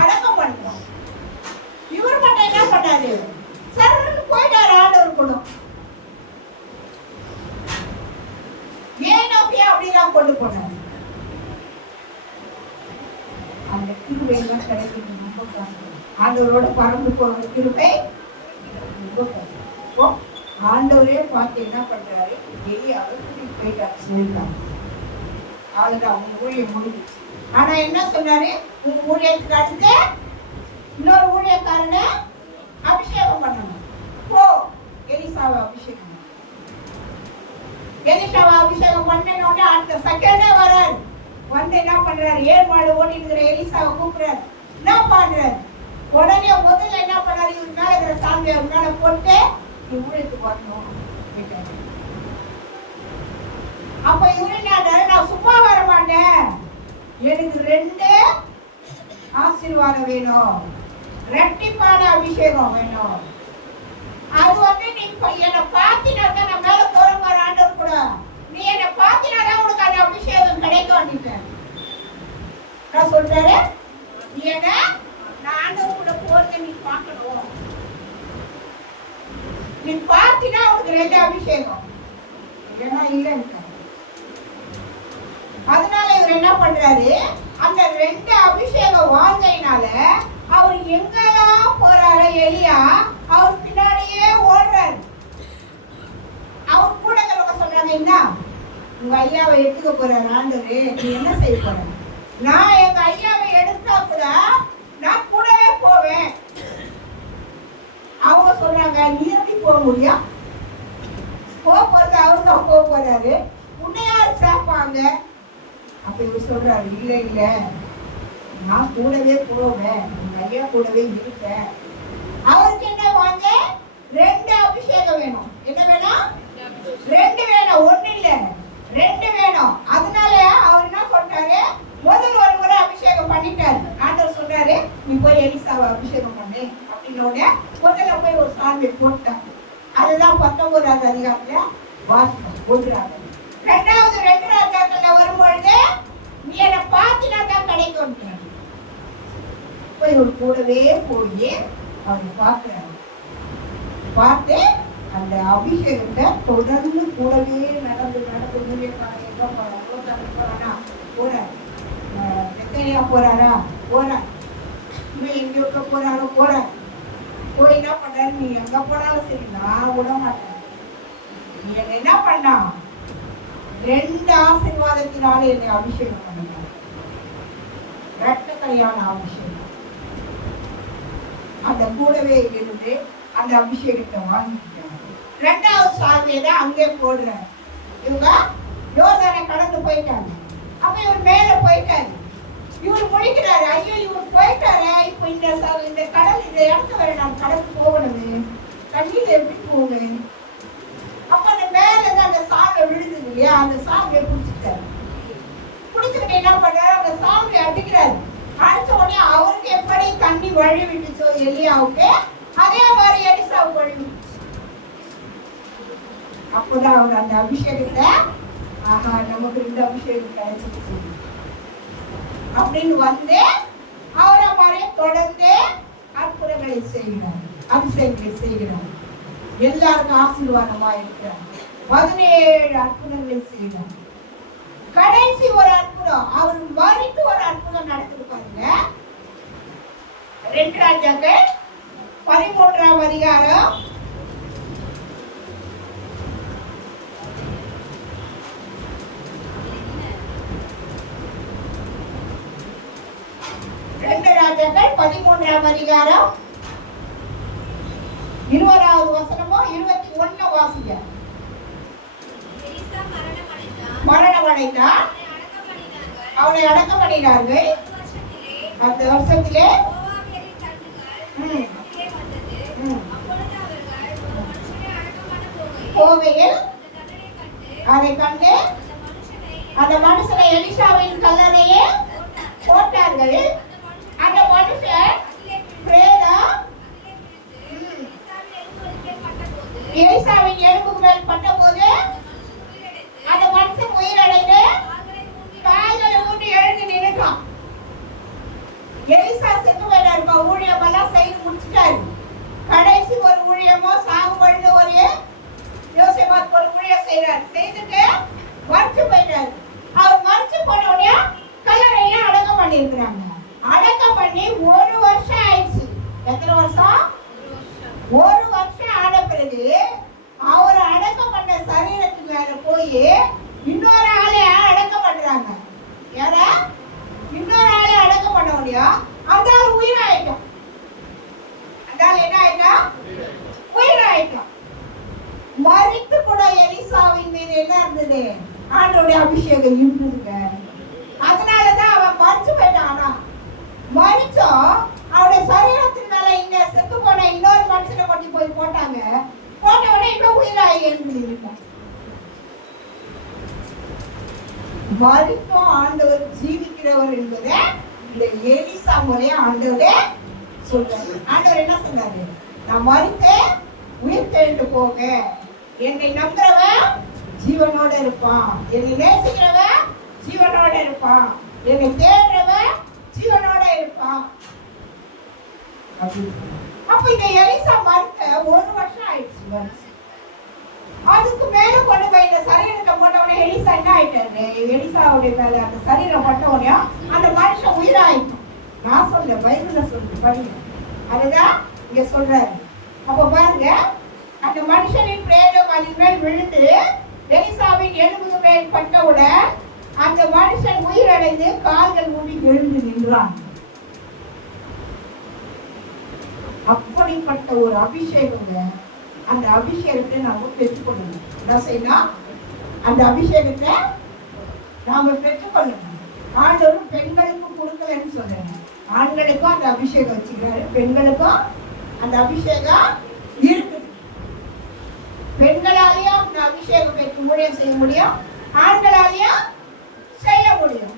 அடக்கம் பண்றோம். இவர் மட்டும் என்ன பண்ணாரு? சரணு போயிட்டாரு ஆண்டவர் கூட. ஏன் அப்படிதான் கொண்டு போனாரு. அந்த கிருபை எல்லாம் கிடைக்கிறது ரொம்ப கஷ்டம். ஆண்டவரோட பறந்து போகிற கிருபை ரொம்ப கஷ்டம். ஆண்டவரே பார்த்து என்ன பண்றாரு? அவர் கூட்டிட்டு போயிட்டாரு, சொல்லிட்டாங்க. அவ்வளவுதான், அவங்க ஊழியம் முடிஞ்சிச்சு. ஆனா என்ன சொன்னாரு? உங்க ஊழியத்துக்கு அடுத்து இன்னொரு ஊழியக்காரனை அபிஷேகம் பண்ணணும். போ எலிசாவை அபிஷேகம். எலிசாவை அபிஷேகம் பண்ணனோட அடுத்த செகண்டே வராரு. வந்து என்ன பண்றாரு? ஏர்மாடு ஓட்டிட்டு இருக்கிற எலிசாவை கூப்பிடுறாரு. என்ன பண்றாரு? உடனே முதல்ல என்ன பண்ணாரு? இவரு மேல இருக்கிற சாமியை மேல போட்டு ஊழியத்துக்கு வரணும். அப்ப இவரு என்ன, நான் சும்மா வர மாட்டேன், எனக்கு 2 ஆசீர்வாதம் வேணும், ரெட்டிப்பான அபிஷேகம் வேணும். அது வந்து நீ என்னை பார்த்தினாக்க நான் மேல போறேன் ஆண்டவர் கூட, நீ என்னை பார்த்தினாதான் உனக்கு அந்த அபிஷேகம் கிடைக்கும். நான் சொல்றாரு, நீ என்ன நான் ஆண்டவர் கூட போறத நீ பார்க்கணும், நீ பார்த்தினா உனக்கு 2 அபிஷேகம். ஏன்னா இல்லைன்னு. அதனால இவர் என்ன பண்றாரு? அந்த 2 அபிஷேகம் வாங்கினால அவர் எங்கெல்லாம் போறாரு எலியா, அவர் பின்னாடியே ஓடுறாரு. அவர் கூட சொல்றாங்க, என்ன உங்க ஐயாவை எடுத்துக்க போறாரு ஆண்டவரே, நீ என்ன செய்ய போற? நான் எங்க ஐயாவை எடுத்தா கூட நான் கூடவே போவேன். அவங்க சொல்றாங்க, நீ எப்படி போக முடியும்? போறது அவரு தான் போக போறாரு, உன்னை யார் சேர்ப்பாங்க? அப்ப இவர் சொல்றாரு, இல்ல இல்ல நான் கூடவே போவேன், உங்க ஐயா கூடவே இருப்பேன். அவருக்கு என்ன வாங்க? 2 அபிஷேகம் வேணும். என்ன வேணும்? 2 வேணும், 1 இல்ல 2 வேணும். அதனால அவர் என்ன சொல்றாரு? முதல் ஒரு முறை அபிஷேகம் பண்ணிட்டாரு. ஆண்டவர் சொல்றாரு, நீ போய் எலிசாவை அபிஷேகம் பண்ணு அப்படின்னோட முதல்ல போய் ஒரு சாமியை போட்டாங்க. அதுதான் 19ஆவது அதிகாரத்துல வாசனம் போடுறாங்க. 2வது 2 அதிகாரத்துல வரும்பொழுது நீ என்னை பார்த்தினாதான் கிடைக்கும். போய் ஒரு கூடவே போய் அவரை பார்க்கிறாரு. பார்த்து அந்த அபிஷேகத்தை தொடர்ந்து கூடவே நடந்து ஊழியக்காரன் எங்க போறானா போறார், எத்தனையா போறாரா போறார், இன்னும் எங்க போறாரோ போறார். போய் என்ன பண்றாரு, நீ எங்க போனாலும் சரி நான் விட மாட்டேன். நீ என்ன பண்ணா 2 ஆசீர்வாதத்தினால என்னை அபிஷேகம் பண்ணார். இரட்டக்கலையான அபிஷேகம். அந்த கூடவே இருந்து அந்த அபிஷேகத்தை வாங்கிட்டாங்க. 2வது சாமியை தான் அங்கே போடுறாரு. இவங்க யோர்தானை கடந்து போயிட்டாங்க. அப்ப இவர் மேல போயிட்டாரு. இவர் முடிக்கிறாரு, ஐயோ இவர் போயிட்டாரு, இப்ப இந்த கடல் இந்த இடத்த வரை நான் கடந்து போகணுமே, தண்ணியில எப்படி போவேன்? அப்ப அந்த மேலதான் அந்த சாமியை விழுந்தது இல்லையா, அந்த சாமியை பிடிச்சிட்டாரு. பிடிச்சுக்கிட்டு என்ன பண்றாரு, அந்த சாமியை அடிக்கிறாரு. அடிச்ச உடனே அவருக்கு எப்படி தண்ணி வழி விட்டுச்சோ எலியாவுக்கு, அதே மாதிரி எலிசாவுக்கு வழி விட்டுச்சு. அப்போதான் அவர் அந்த அபிஷேகத்தை, ஆஹா நமக்கு இந்த அபிஷேகம் கிடைச்சிருச்சு அப்படின்னு வந்து அவரை மாதிரி தொடர்ந்து அற்புதங்களை செய்கிறார், அபிஷேகங்களை செய்கிறார். எல்லாருக்கும் ஆசீர்வாதமா இருக்கிறார். 17 அற்புதங்களை செய்கிறார். கடைசி ஒரு அற்புதம், அவர் மறித்து ஒரு அற்புதம் நடக்குது பாருங்க. 2 ராஜாக்கள் 13ஆம் அதிகாரம் 2 ராஜாக்கள் 13ஆம் அதிகாரம் 20வது வசனமோ 21 வாசிங்க. மரணமடைந்தார், அவனை அடக்கம் பண்ணினார்கள். அந்த வருஷத்திலே கோவையில் அதை கண்டு அந்த மனுஷனை எலிசாவின் கல்லறையே போட்டார்கள். அந்த மனுஷன் எலிசாவின் எலும்புக்கு மேல் பட்டபோது அந்த மனுஷன் உயிரடைந்து கால்களை ஊட்டி எழுந்து நின்றுட்டான். எலிசா செத்து போயிட்டாருப்பா, ஊழியமெல்லாம் செய்து முடிச்சுட்டாரு. கடைசி ஒரு ஊழியமோ சாகு பொழுது ஒரு யோசேபாத் ஒரு ஊழியம் செய்யறாரு, செய்துட்டு மறிச்சு போயிட்டாரு. அவர் மறிச்சு போன உடனே கல்லறையில அடக்கம் பண்ணிருக்கிறாங்க. அடக்கம் பண்ணி 1 வருஷம் ஆயிடுச்சு. எத்தனை வருஷம்? 1 வருஷம் ஆன பிறகு அவர் அடக்கம் பண்ண சரீரத்துக்கு மேல போய் இன்னொரு ஆளை அடக்கம் பண்றாங்க. யார? இன்னொரு ஆளை அடக்கம் பண்ண முடியும். அந்த ஆள் உயிராயிட்டோம். அந்த ஆள் என்ன ஆயிட்டா? உயிராயிட்டோம். மறித்து கூட எலிசாவின் மீது என்ன இருந்தது? ஆண்டோடைய அபிஷேகம் இருந்ததுங்க. அதனாலதான் அவன் மறிச்சு போயிட்டான். ஆனா மறிச்சோம் அவருடைய சரீரத்தின் மேல இங்க செத்து போன இன்னொரு மனுஷனை கொண்டு போய் போட்டாங்க. போட்ட உடனே இன்னும் உயிராகி எழுந்திருக்கும். மறித்தும் ஆண்டவர் ஜீவிக்கிறவர் என்பதை இந்த எலிசா முறையா ஆண்டவரே சொல்றாரு. ஆண்டவர் என்ன சொன்னாரு? நான் மறித்து உயிர் தெழுந்து போக, என்னை நம்புறவன் ஜீவனோட இருப்பான், என்னை நேசிக்கிறவன் ஜீவனோட இருப்பான், என்னை தேடுறவன் ஜீவனோட இருப்பான். அப்ப இந்த எலிசா மறிக்க 1 வருஷம் ஆயிடுச்சு. அதுக்கு மேல கொண்டு போய் இந்த சரீரத்தை போட்டவனே எலிசா என்ன ஆயிட்டாரு? எலிசாவுடைய மேல அந்த சரீரம் போட்டவனே அந்த மனுஷன் உயிராயிட்டான். நான் சொல்ல பைபிள்ல சொல்றேன், படிங்க. அதுதான் இங்க சொல்றாரு. அப்ப பாருங்க, அந்த மனுஷனின் பிரேதம் அதன் மேல் விழுந்து எலிசாவின் எலும்புக்கு மேல் பட்டவுடன் அந்த மனுஷன் உயிரடைந்து கால்கள் மூடி எழுந்து நின்றான். அப்படிப்பட்ட ஒரு அபிஷேகங்க. அந்த அபிஷேகத்தை நாம பெற்றுக்கொள்ளணும். என்ன செய்யணும்? அந்த அபிஷேகத்தை நாம பெற்றுக்கொள்ளணும். ஆண்டவரும் பெண்களுக்கு கொடுக்கலன்னு சொல்றேன். ஆண்களுக்கும் அந்த அபிஷேகம் வச்சுக்கிறாரு, பெண்களுக்கும் அந்த அபிஷேகம் இருக்குது. பெண்களாலேயும் அந்த அபிஷேகம் பெற்று ஊழியம் செய்ய முடியும், ஆண்களாலேயும் செய்ய முடியும்.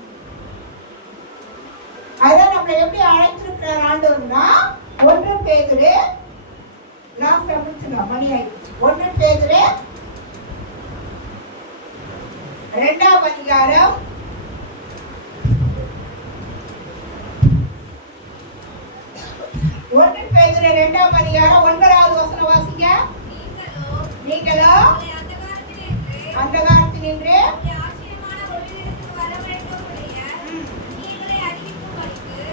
அதான் நம்மளை எப்படி அழைத்திருக்கிறார் ஆண்டவர்னா, 1 பேதுரு லாஸ்ட் முடிச்சுங்க, மணி ஆயிடுச்சு. 1 பேதுரு 2ஆம் அதிகாரம் 1 பேதுரு 2ஆம் அதிகாரம் 9வது வசனம் வாசி. வாசிங்க. நீங்களோ உங்களை அந்தகாரத்தினின்று அந்தகாரத்தினின்று உம்முடைய ஆச்சரியமான ஒளியினிடத்துக்கு வரவழைத்தவருடைய நீங்களை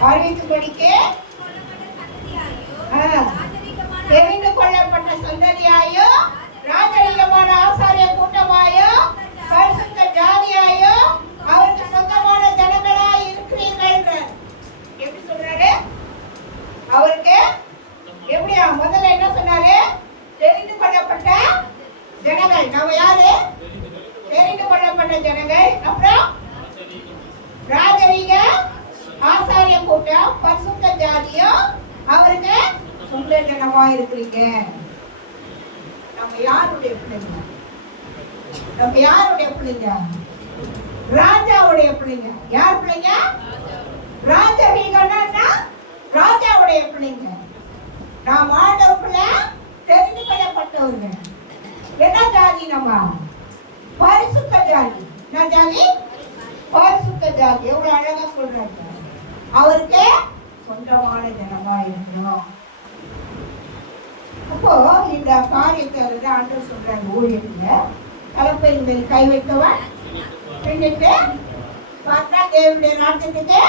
அறிவிக்கும்படிக்கு தெரிந்து கொள்ளப்பட்ட சந்ததியாயோ ராஜரீகமான ஆசாரிய கூட்டமாயோ பரிசுத்த ஜாதியாயோ அவருக்கு சொந்தமான ஜனங்களாய் இருக்கிறீர்கள். எப்படி சொல்றாரு? அவருக்கு எப்படியா? முதல்ல என்ன சொன்னாரு? தெரிந்து கொள்ளப்பட்ட ஜனங்கள். நம்ம யாரு? தெரிந்து கொள்ளப்பட்ட ஜனங்கள். அப்புறம் ராஜரீக ஆசாரிய கூட்டம், பரிசுத்த ஜாதியும் அவருக்கு சொந்த ஜனமா இருக்கிறீங்க. நம்ம யாருடைய பிள்ளைங்க? நம்ம யாருடைய பிள்ளைங்க? ராஜாவுடைய பிள்ளைங்க. யார் பிள்ளைங்க? ராஜரீகம்னா ராஜாவுடைய பிள்ளைங்க. நாம் ஆண்டவருக்குள்ள தெரிந்து கொள்ளப்பட்டவங்க. என்ன ஜாதி? நம்ம பரிசுத்த ஜாதி. என்ன ஜாதி? பரிசுத்த ஜாதி. எவ்வளவு அழகா சொல்றாங்க. அவருக்கு சொந்தமான ஜனமா இருக்கணும். அப்போ இந்த காரியத்தை ஆண்டவர் சொல்றாங்க. ஊழியத்துல கலப்பையின் மேல் கை வைத்தவன் பின்னிட்டு பார்த்தா தேவனுடைய ராஜ்யத்துக்கு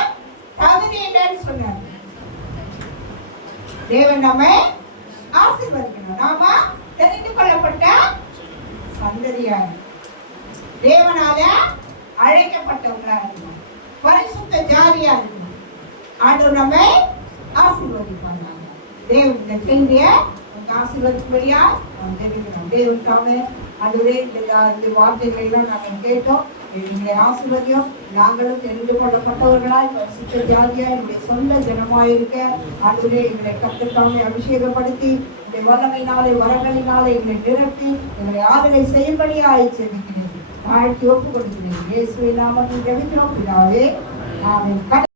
தகுதி இல்லைன்னு சொன்னார். தேவன் நம்மை ஆசீர்வதிக்கணும். நாம தெரிந்து கொள்ளப்பட்ட சந்ததியார், தேவனால அழைக்கப்பட்டவங்களா இருக்கணும், பரிசுத்த ஜாதியா இருக்கணும். ஆண்டவர் நம்மை ஆசீர்வதிப்பாங்க. தேவன் இந்த செய்தியை ஆசீர்வதிப்படியா நாம் தெரிவிக்கணும். தேவன் தாமே அதுவே இந்த வார்த்தைகளை எல்லாம் நாங்கள் கேட்டோம். எங்களை ஆசீர்வதியும். நாங்களும் தெரிந்து கொள்ளப்பட்டவர்களாய் பரிசுத்த ஜாதியா என்னுடைய சொந்த ஜனமாயிருக்க அதுவே எங்களை கற்றுத்தாமே அபிஷேகப்படுத்தி இந்த வல்லமையினாலே வரங்களினாலே எங்களை நிரப்பி எங்களை ஆதரவை செய்யும்படியாய் செபிக்கிறேன். வாழ்த்தி ஒப்பு கொடுக்கிறேன். இயேசுவின் நாமத்தில் ஜெபிக்கிறோம் பிதாவே. ஆமென்.